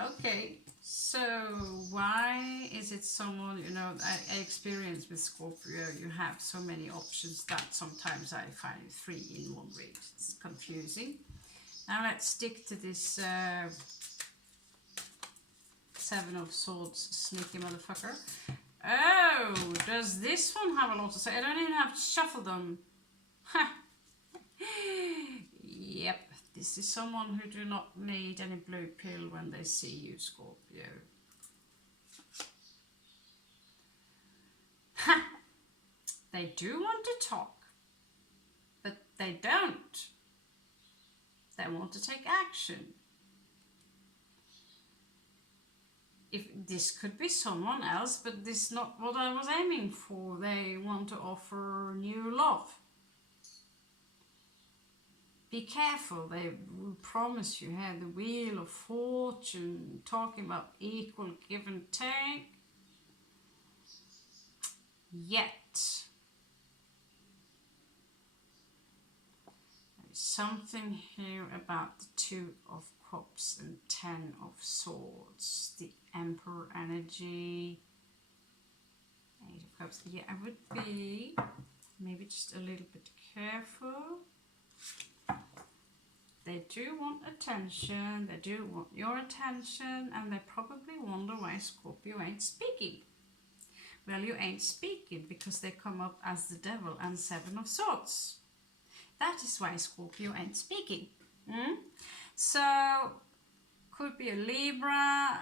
Okay, so why is it someone, you know, I experience with Scorpio, you have so many options that sometimes I find 3 in 1 read. It's confusing. Now let's stick to this 7 of Swords, sneaky motherfucker. Oh, does this one have a lot to say? I don't even have to shuffle them. Yep, this is someone who do not need any blue pill when they see you, Scorpio. They do want to talk, but they don't. They want to take action. If this could be someone else, but this is not what I was aiming for. They want to offer new love. Be careful, they will promise you here the Wheel of Fortune, talking about equal give and take. Yet, there is something here about the 2 of Cups and 10 of Swords, the Emperor energy, 8 of Cups. Yeah, I would be maybe just a little bit careful. They do want attention, they do want your attention, and they probably wonder why Scorpio ain't speaking. Well, you ain't speaking because they come up as the Devil and 7 of Swords. That is why Scorpio ain't speaking. So, could be a Libra,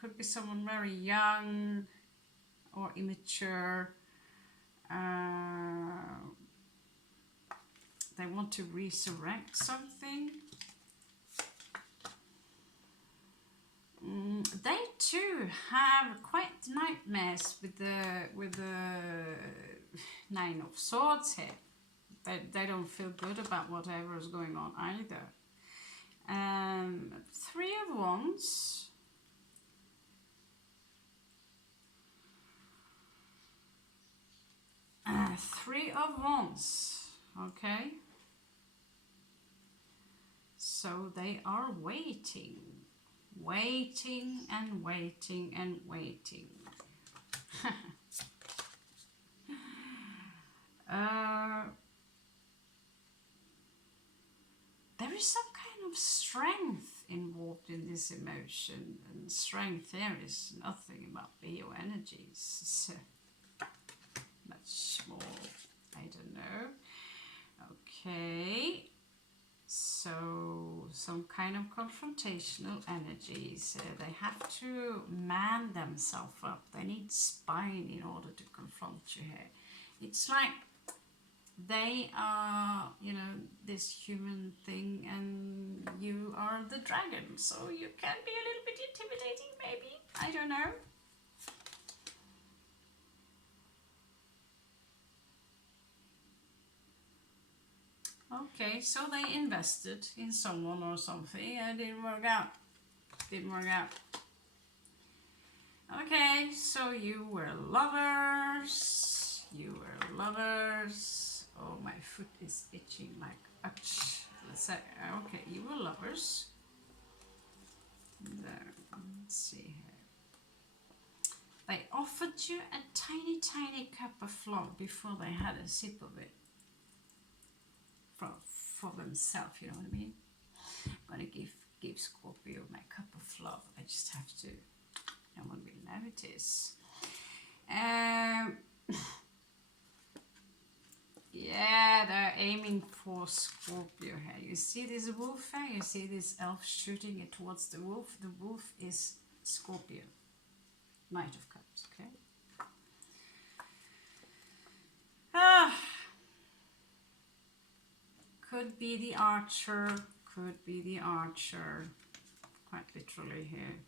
could be someone very young or immature. They want to resurrect something. They too have quite nightmares with the 9 of Swords here. They don't feel good about whatever is going on either. 3 of Wands. Three of Wands. Okay. So they are waiting. Waiting and waiting and waiting. There is some kind of strength involved in this emotion, and strength here is nothing about bioenergies. So much more, I don't know. Okay, so some kind of confrontational energies. They have to man themselves up. They need spine in order to confront you here. It's like they are, you know, this human thing and you are the dragon. So you can be a little bit intimidating maybe. I don't know. Okay, so they invested in someone or something and it didn't work out. Didn't work out. Okay, so you were lovers. You were lovers. Oh, my foot is itching like ouch. Let's say, okay, you were lovers. There, let's see here. They offered you a tiny, tiny cup of love before they had a sip of it for themselves, you know what I mean? I'm going to give Scorpio my cup of love. I just have to, no one will notice. Yeah, they're aiming for Scorpio here. You see this wolf here? You see this elf shooting it towards the wolf? The wolf is Scorpio. Knight of Cups, okay? Could be the archer, could be the archer, quite literally here.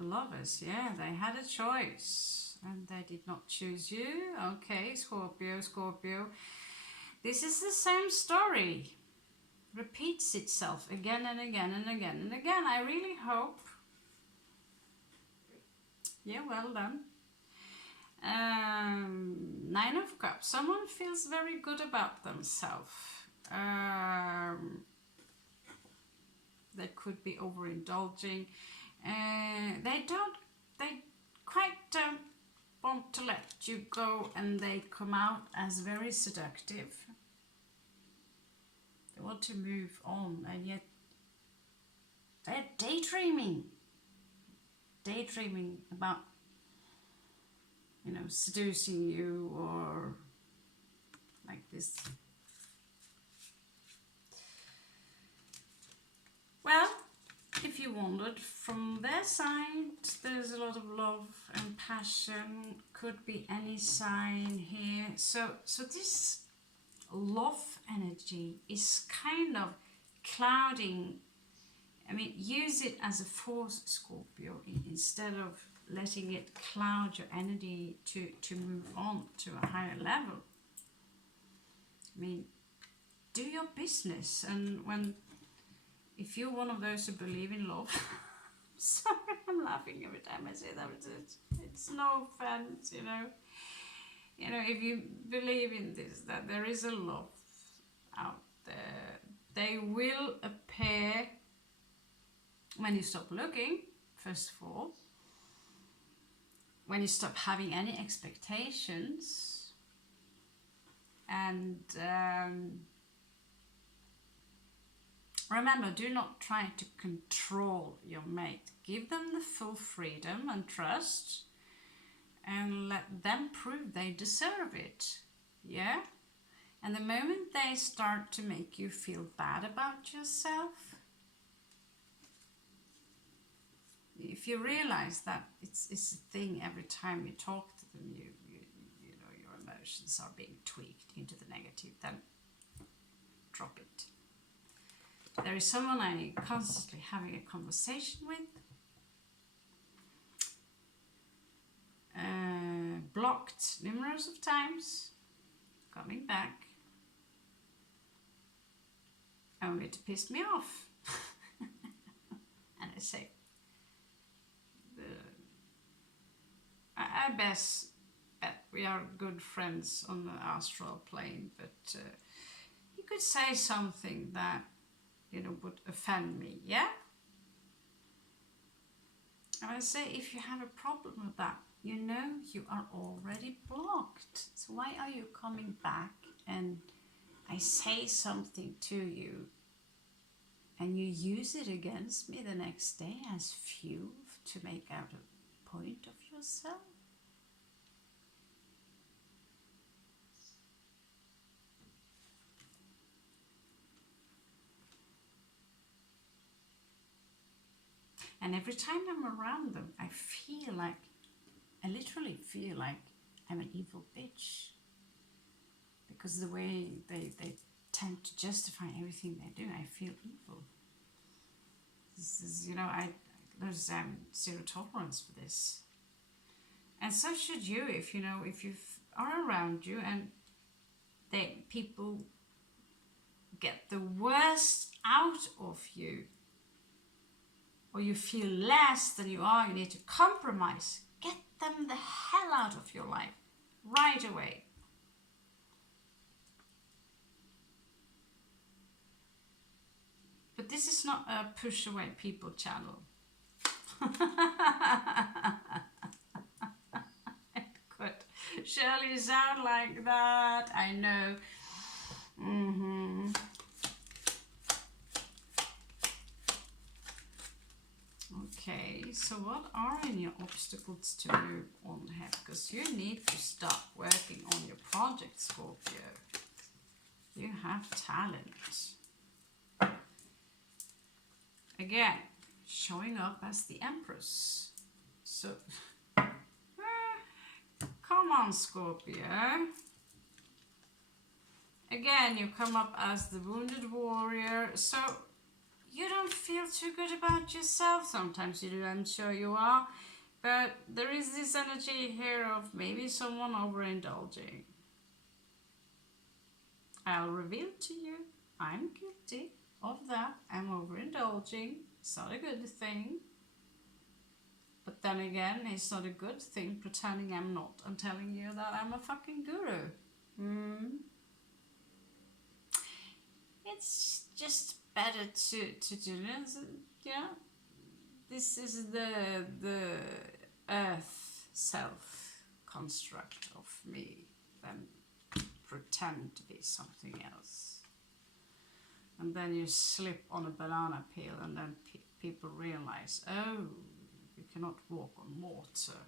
Lovers, yeah, they had a choice and they did not choose you. Okay, Scorpio, Scorpio. This is the same story. Repeats itself again and again and again and again. I really hope. Yeah, well done. Nine of Cups. Someone feels very good about themselves. They could be overindulging. They quite don't want to let you go, and they come out as very seductive. They want to move on, and yet they're daydreaming about, you know, seducing you or like this. Well, if you wondered, from their side, there's a lot of love and passion. Could be any sign here. So this love energy is kind of clouding. I mean, use it as a force, Scorpio, instead of letting it cloud your energy to move on to a higher level. I mean, do your business. And if you're one of those who believe in love, sorry, I'm laughing every time I say that. It's no offense, you know. You know, if you believe in this, that there is a love out there, they will appear when you stop looking, first of all. When you stop having any expectations, and remember, do not try to control your mate. Give them the full freedom and trust, and let them prove they deserve it. Yeah? And the moment they start to make you feel bad about yourself, if you realize that it's a thing every time you talk to them, you know your emotions are being tweaked into the negative, then drop it. There is someone I'm constantly having a conversation with. Blocked numerous of times, coming back, only to piss me off. And I say, I bet we are good friends on the astral plane, but you could say something that, you know, would offend me, yeah? And I say, if you have a problem with that, you know you are already blocked. So why are you coming back and I say something to you and you use it against me the next day as fuel to make out a point of yourself? And every time I'm around them, I literally feel like I'm an evil bitch. Because the way they tend to justify everything they do, I feel evil. This is, you know, there's zero tolerance for this. And so should you, if you are around you and people get the worst out of you, or you feel less than you are, you need to compromise. them the hell out of your life right away. But this is not a push away people channel. It could surely sound like that, I know. Okay, so what are your obstacles to move on here? Because you need to start working on your project, Scorpio. You have talent. Again, showing up as the Empress. So, come on, Scorpio. Again, you come up as the wounded warrior. So, you don't feel too good about yourself. Sometimes you do, I'm sure you are. But there is this energy here of maybe someone overindulging. I'll reveal to you, I'm guilty of that. I'm overindulging. It's not a good thing. But then again, it's not a good thing pretending I'm not and telling you that I'm a fucking guru. It's just better to do this. Yeah, this is the earth self construct of me than pretend to be something else. And then you slip on a banana peel and then people realize, oh, you cannot walk on water.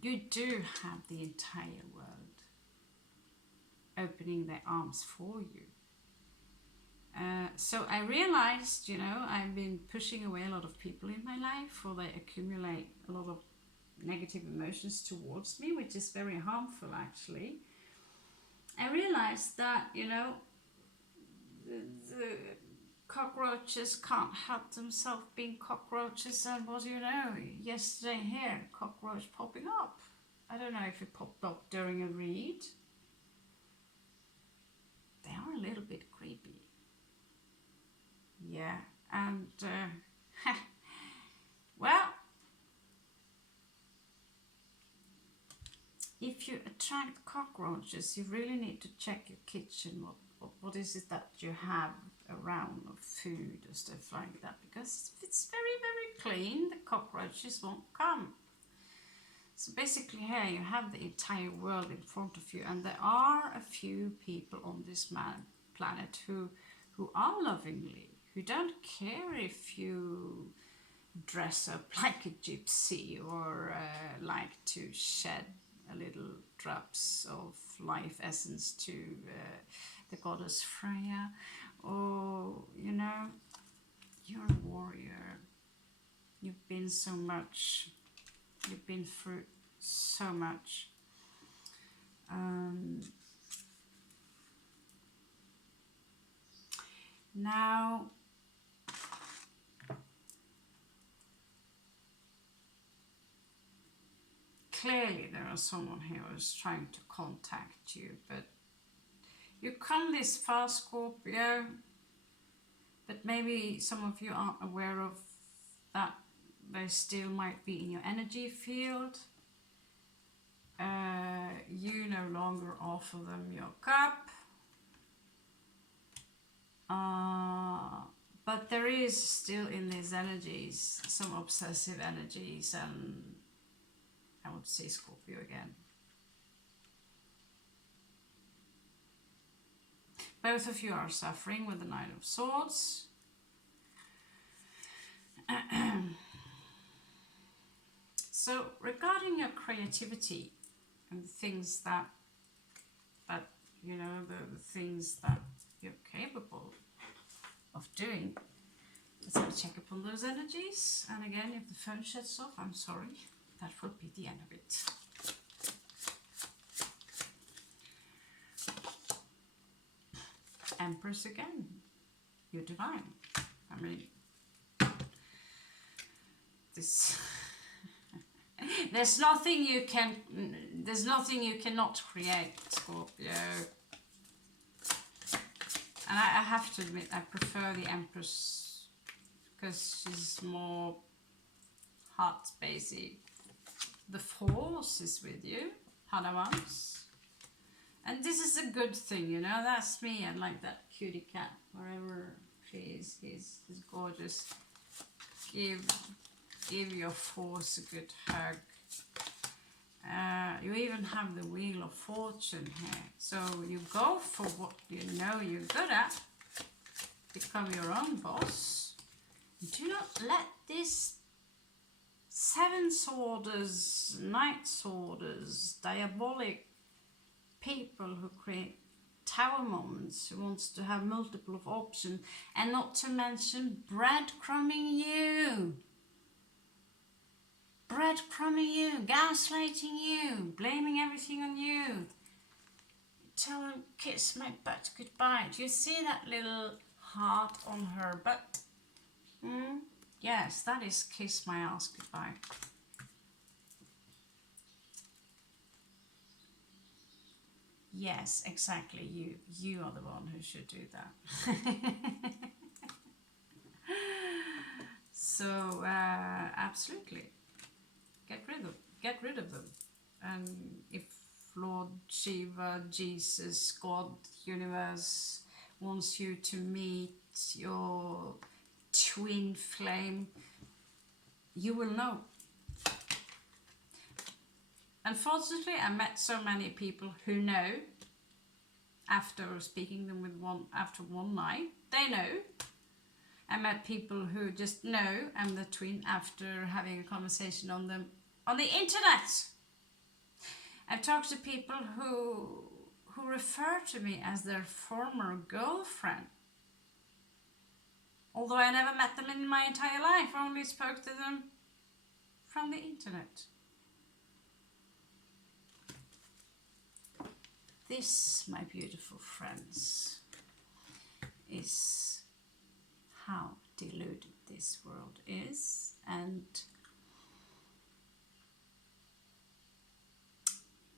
You do have the entire world opening their arms for you. So I realized, I've been pushing away a lot of people in my life, or they accumulate a lot of negative emotions towards me, which is very harmful actually. I realized that, the cockroaches can't help themselves being cockroaches, and what do you know? Yesterday here, cockroach popping up. I don't know if it popped up during a read. They are a little bit creepy. Yeah, and well, if you attract cockroaches, you really need to check your kitchen. What is it that you have around of food or stuff like that? Because if it's very, very clean, the cockroaches won't come. So basically here you have the entire world in front of you, and there are a few people on this planet who are lovingly, who don't care if you dress up like a gypsy or like to shed a little drops of life essence to the goddess Freya, or you're a warrior. You've been so much. You've been through so much. Now, clearly there is someone here who's trying to contact you, but you come this far, Scorpio, but maybe some of you aren't aware of that. They still might be in your energy field. You no longer offer them your cup. But there is still in these energies some obsessive energies, and I would say Scorpio again. Both of you are suffering with the Nine of Swords. So regarding your creativity and the things that the things that you're capable of doing, let's have a check upon those energies. And again, if the phone shuts off, I'm sorry, that will be the end of it. Empress again, you're divine. I mean, this there's nothing you cannot create, Scorpio. And I have to admit, I prefer the Empress because she's more but basically the force is with you, Padawans. And this is a good thing, you know, that's me. I like that cutie cat, wherever she is, he's gorgeous. Give your force a good hug. You even have the Wheel of Fortune here. So you go for what you know you're good at. Become your own boss. Do not let this Seven Swords, Knight Swords, diabolic people who create tower moments, who wants to have multiple of options, and not to mention breadcrumbing you. Breadcrumbing you, gaslighting you, blaming everything on you. Tell them, kiss my butt goodbye. Do you see that little heart on her butt? Yes, that is kiss my ass goodbye. Yes, exactly, you. You are the one who should do that. So, absolutely. Get rid of them. And if Lord Shiva, Jesus, God, universe wants you to meet your twin flame, you will know. Unfortunately, I met so many people who know after speaking them with after one night. They know. I met people who just know I'm the twin after having a conversation on them on the internet. I've talked to people who refer to me as their former girlfriend. Although I never met them in my entire life, I only spoke to them from the internet. This, my beautiful friends, is how deluded this world is, and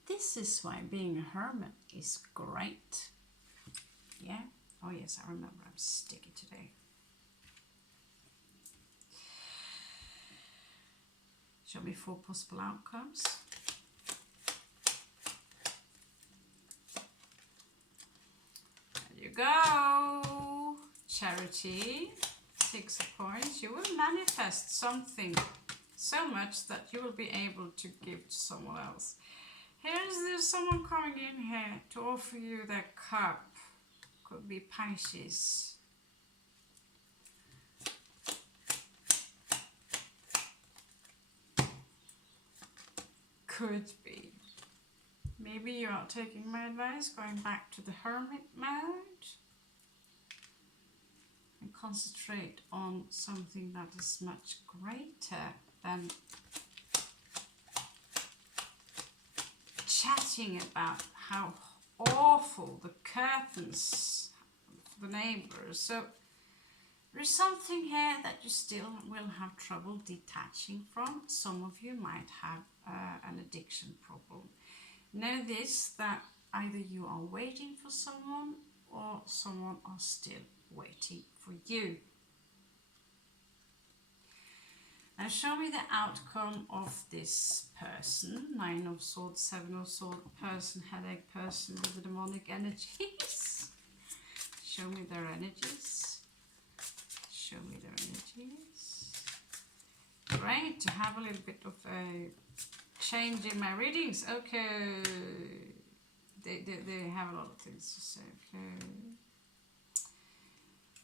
this is why being a hermit is great. Yeah? Oh yes, I remember, I'm sticky today. Show me 4 possible outcomes. There you go. Charity, 6 of coins. You will manifest something so much that you will be able to give to someone else. There's someone coming in here to offer you their cup. Could be Pisces. Could be. Maybe you are taking my advice, going back to the hermit mode. And concentrate on something that is much greater than chatting about how awful the curtains for the neighbors. So there's something here that you still will have trouble detaching from. Some of you might have an addiction problem. Know this, that either you are waiting for someone or someone are still waiting for you. Now show me the outcome of this person. 9 of Swords, 7 of Swords, person, headache, person with the demonic energies. Show me their energies. Show me their energies. Great to have a little bit of a change in my readings. Okay. They have a lot of things to say. Okay.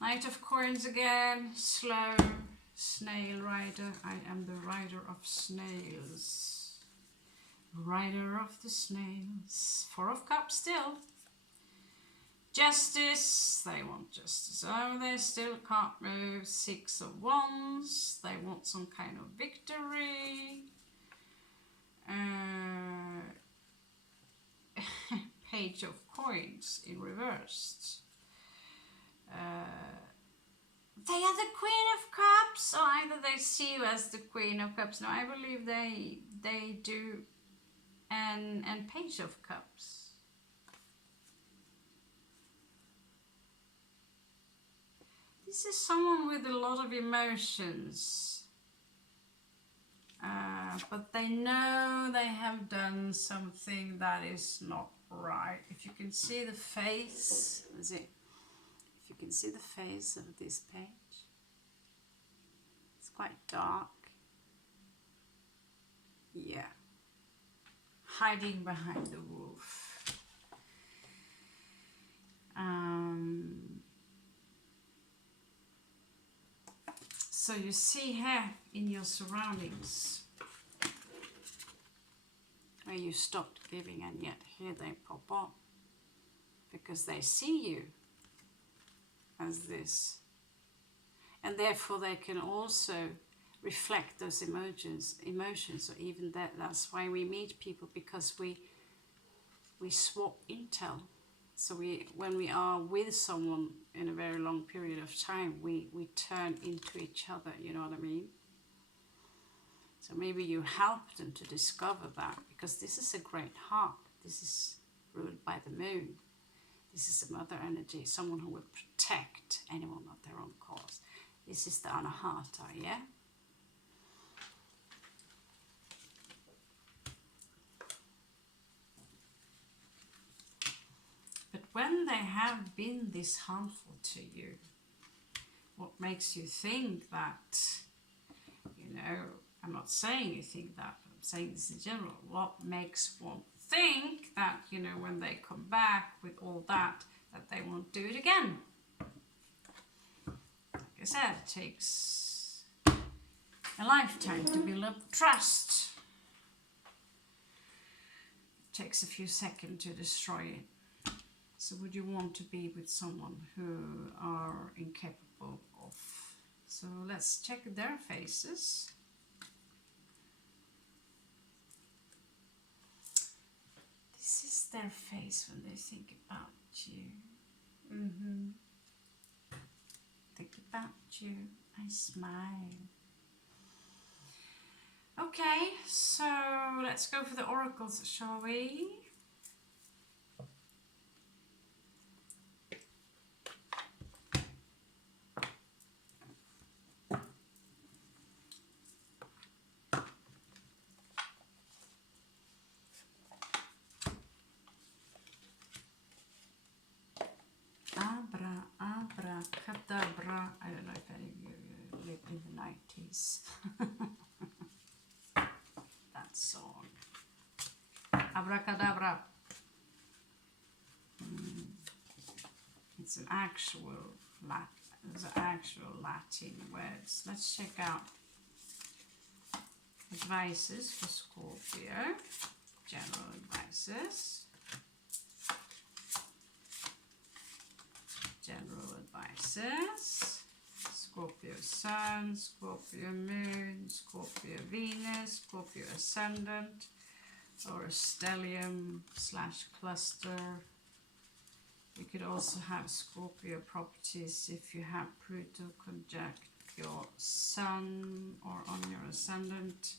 Knight of Coins again. Slow. Snail rider. I am the rider of snails. Rider of the snails. 4 of Cups still. Justice. They want justice. Oh, they still can't move. 6 of Wands. They want some kind of victory. Page of Coins in reversed. They are the Queen of Cups, or either they see you as the Queen of Cups. No, I believe they do, and Page of Cups. This is someone with a lot of emotions. but they know they have done something that is not right. If you can see the face, is it? If you can see the face of this page, it's quite dark. Yeah, hiding behind the wolf. So you see here in your surroundings where you stopped giving, and yet here they pop up because they see you as this, and therefore they can also reflect those emotions, or even that's why we meet people, because we swap intel. So when we are with someone in a very long period of time, we turn into each other, you know what I mean? So maybe you help them to discover that, because this is a great heart. This is ruled by the moon. This is a mother energy, someone who will protect anyone at their own cause. This is the Anahata, yeah? But when they have been this harmful to you, what makes you think that, you know, I'm not saying you think that, but I'm saying this in general, what makes one think that, you know, when they come back with all that they won't do it again? Like I said, it takes a lifetime to build up trust. It takes a few seconds to destroy it. So would you want to be with someone who are incapable of? So let's check their faces. This is their face when they think about you. Think about you. I smile. Okay, so let's go for the oracles, shall we? Abracadabra. I don't know if any of you lived in the 90s. That song. Abracadabra. It's an actual Latin words. Let's check out advices for Scorpio. General advices. General advices. Scorpio Sun, Scorpio Moon, Scorpio Venus, Scorpio Ascendant, or a stellium / cluster. We could also have Scorpio properties if you have Pluto conjunct your Sun or on your Ascendant.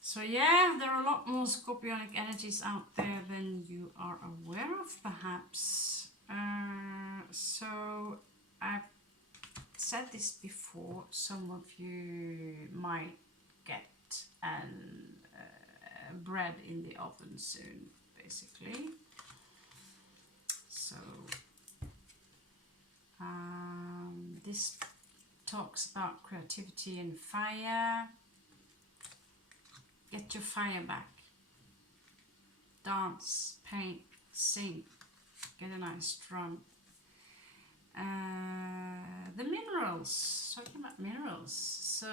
So yeah, there are a lot more Scorpionic energies out there than you are aware of, perhaps. So I've said this before, some of you might get bread in the oven soon, basically. So this talks about creativity and fire. Get your fire back. Dance, paint, sing. Get a nice drum. The minerals, talking about minerals. So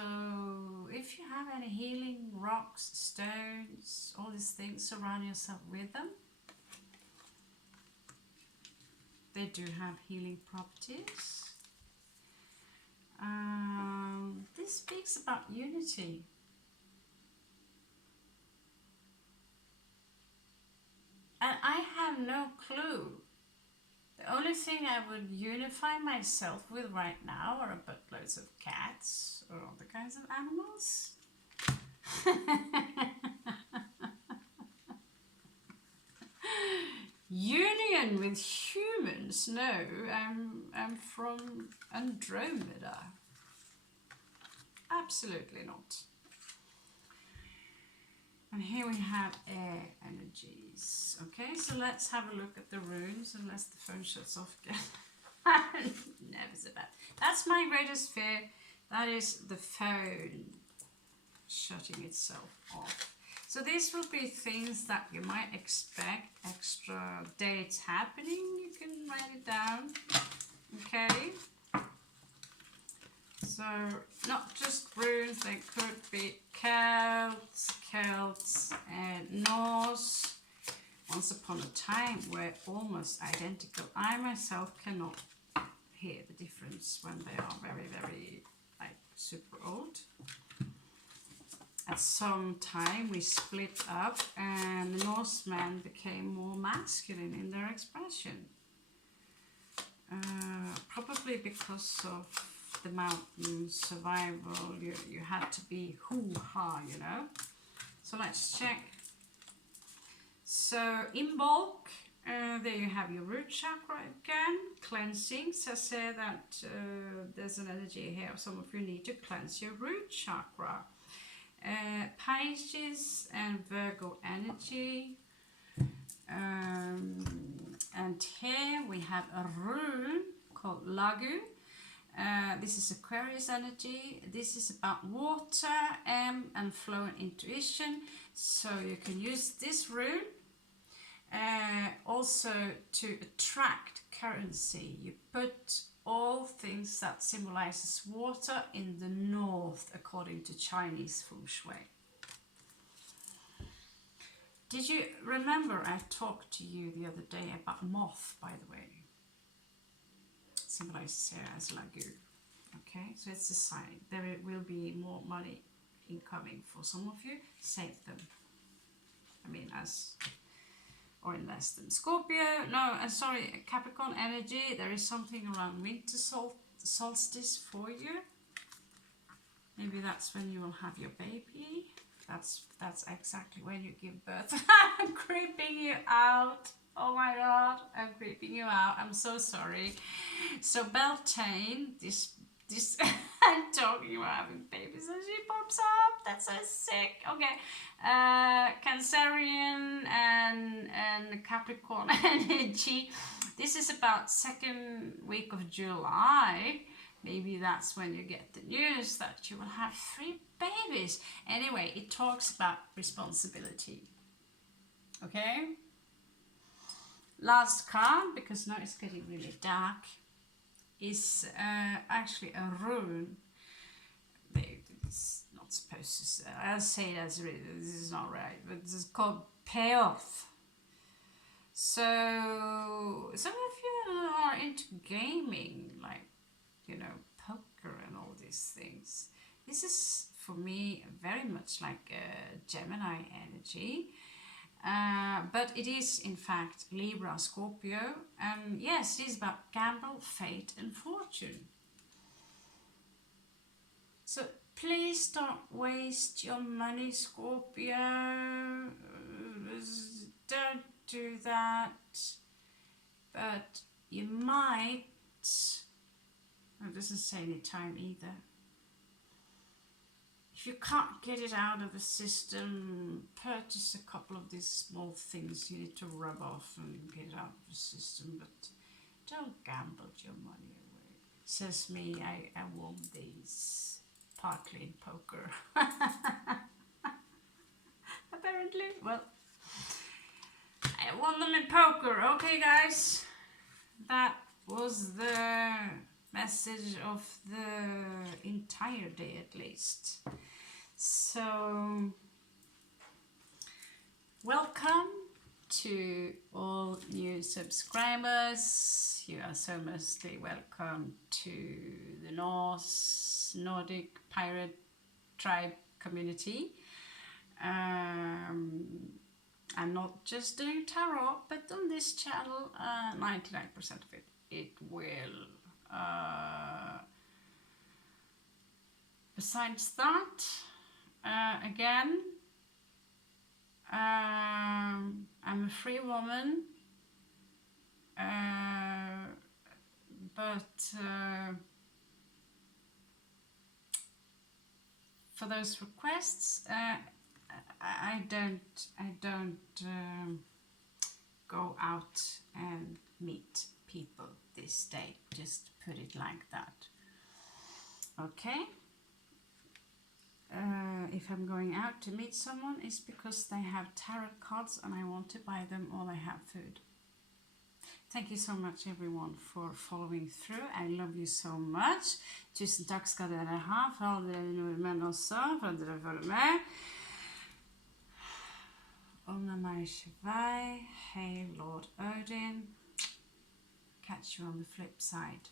if you have any healing rocks, stones, all these things, surround yourself with them. They do have healing properties. This speaks about unity. And I have no clue. The only thing I would unify myself with right now are buttloads of cats or other kinds of animals. Union with humans? No, I'm from Andromeda. Absolutely not. And here we have air energies. Okay, so let's have a look at the runes, unless the phone shuts off again. Never so bad. That's my greatest fear. That is the phone shutting itself off. So these will be things that you might expect, extra dates happening. You can write it down. Okay. So not just runes, they could be Celts and Norse. Once upon a time were almost identical. I myself cannot hear the difference when they are very, very like super old. At some time we split up and the Norsemen became more masculine in their expression. Probably because of the mountain survival, you had to be hoo-ha, you know. So let's check. So in bulk, there you have your root chakra again, cleansing. So say that there's an energy here. Some of you need to cleanse your root chakra. Pisces and Virgo energy. And here we have a rune called Lagu. This is Aquarius energy. This is about water, and flow and intuition. So you can use this rune also to attract currency. You put all things that symbolizes water in the north according to Chinese feng shui. Did you remember I talked to you the other day about moth, by the way? Symbolizes here as Lagu. Okay, so it's a sign. There will be more money incoming for some of you. Save them. I mean, or invest them. Scorpio, no, sorry, Capricorn energy. There is something around winter solstice for you. Maybe that's when you will have your baby. That's exactly when you give birth. I'm creeping you out. Oh my god, I'm creeping you out. I'm so sorry. So Beltane, this I'm talking about having babies and she pops up. That's so sick. Okay. Cancerian and Capricorn energy. This is about second week of July. Maybe that's when you get the news that you will have 3 babies. Anyway, it talks about responsibility. Okay? Last card, because now it's getting really dark, is actually a rune. It's not supposed to say, I'll say it as really, this is not right, but it's called payoff. So some of you are into gaming, like, you know, poker and all these things. This is for me very much like a Gemini energy. But it is in fact Libra, Scorpio, and yes, it is about gamble, fate and fortune. So please don't waste your money, Scorpio. Don't do that. But you might, it doesn't say any time either. If you can't get it out of the system, purchase a couple of these small things you need to rub off and get it out of the system, but don't gamble your money away. Says me, I won these partly in poker. Apparently, well, I won them in poker. Okay guys, that was the message of the entire day at least. So welcome to all new subscribers. You are so mostly welcome to the Nordic pirate tribe community. I'm not just doing tarot, but on this channel 99% of it will. Besides that, again, I'm a free woman, but for those requests, I don't go out and meet people this day. Just put it like that. Okay. If I'm going out to meet someone, it's because they have tarot cards and I want to buy them or they have food. Thank you so much everyone for following through. I love you so much. Tusen takk skal dere ha for alle dere nordmenn også, for at dere følger med. Om Namah Shivaya. Hey Lord Odin. Catch you on the flip side.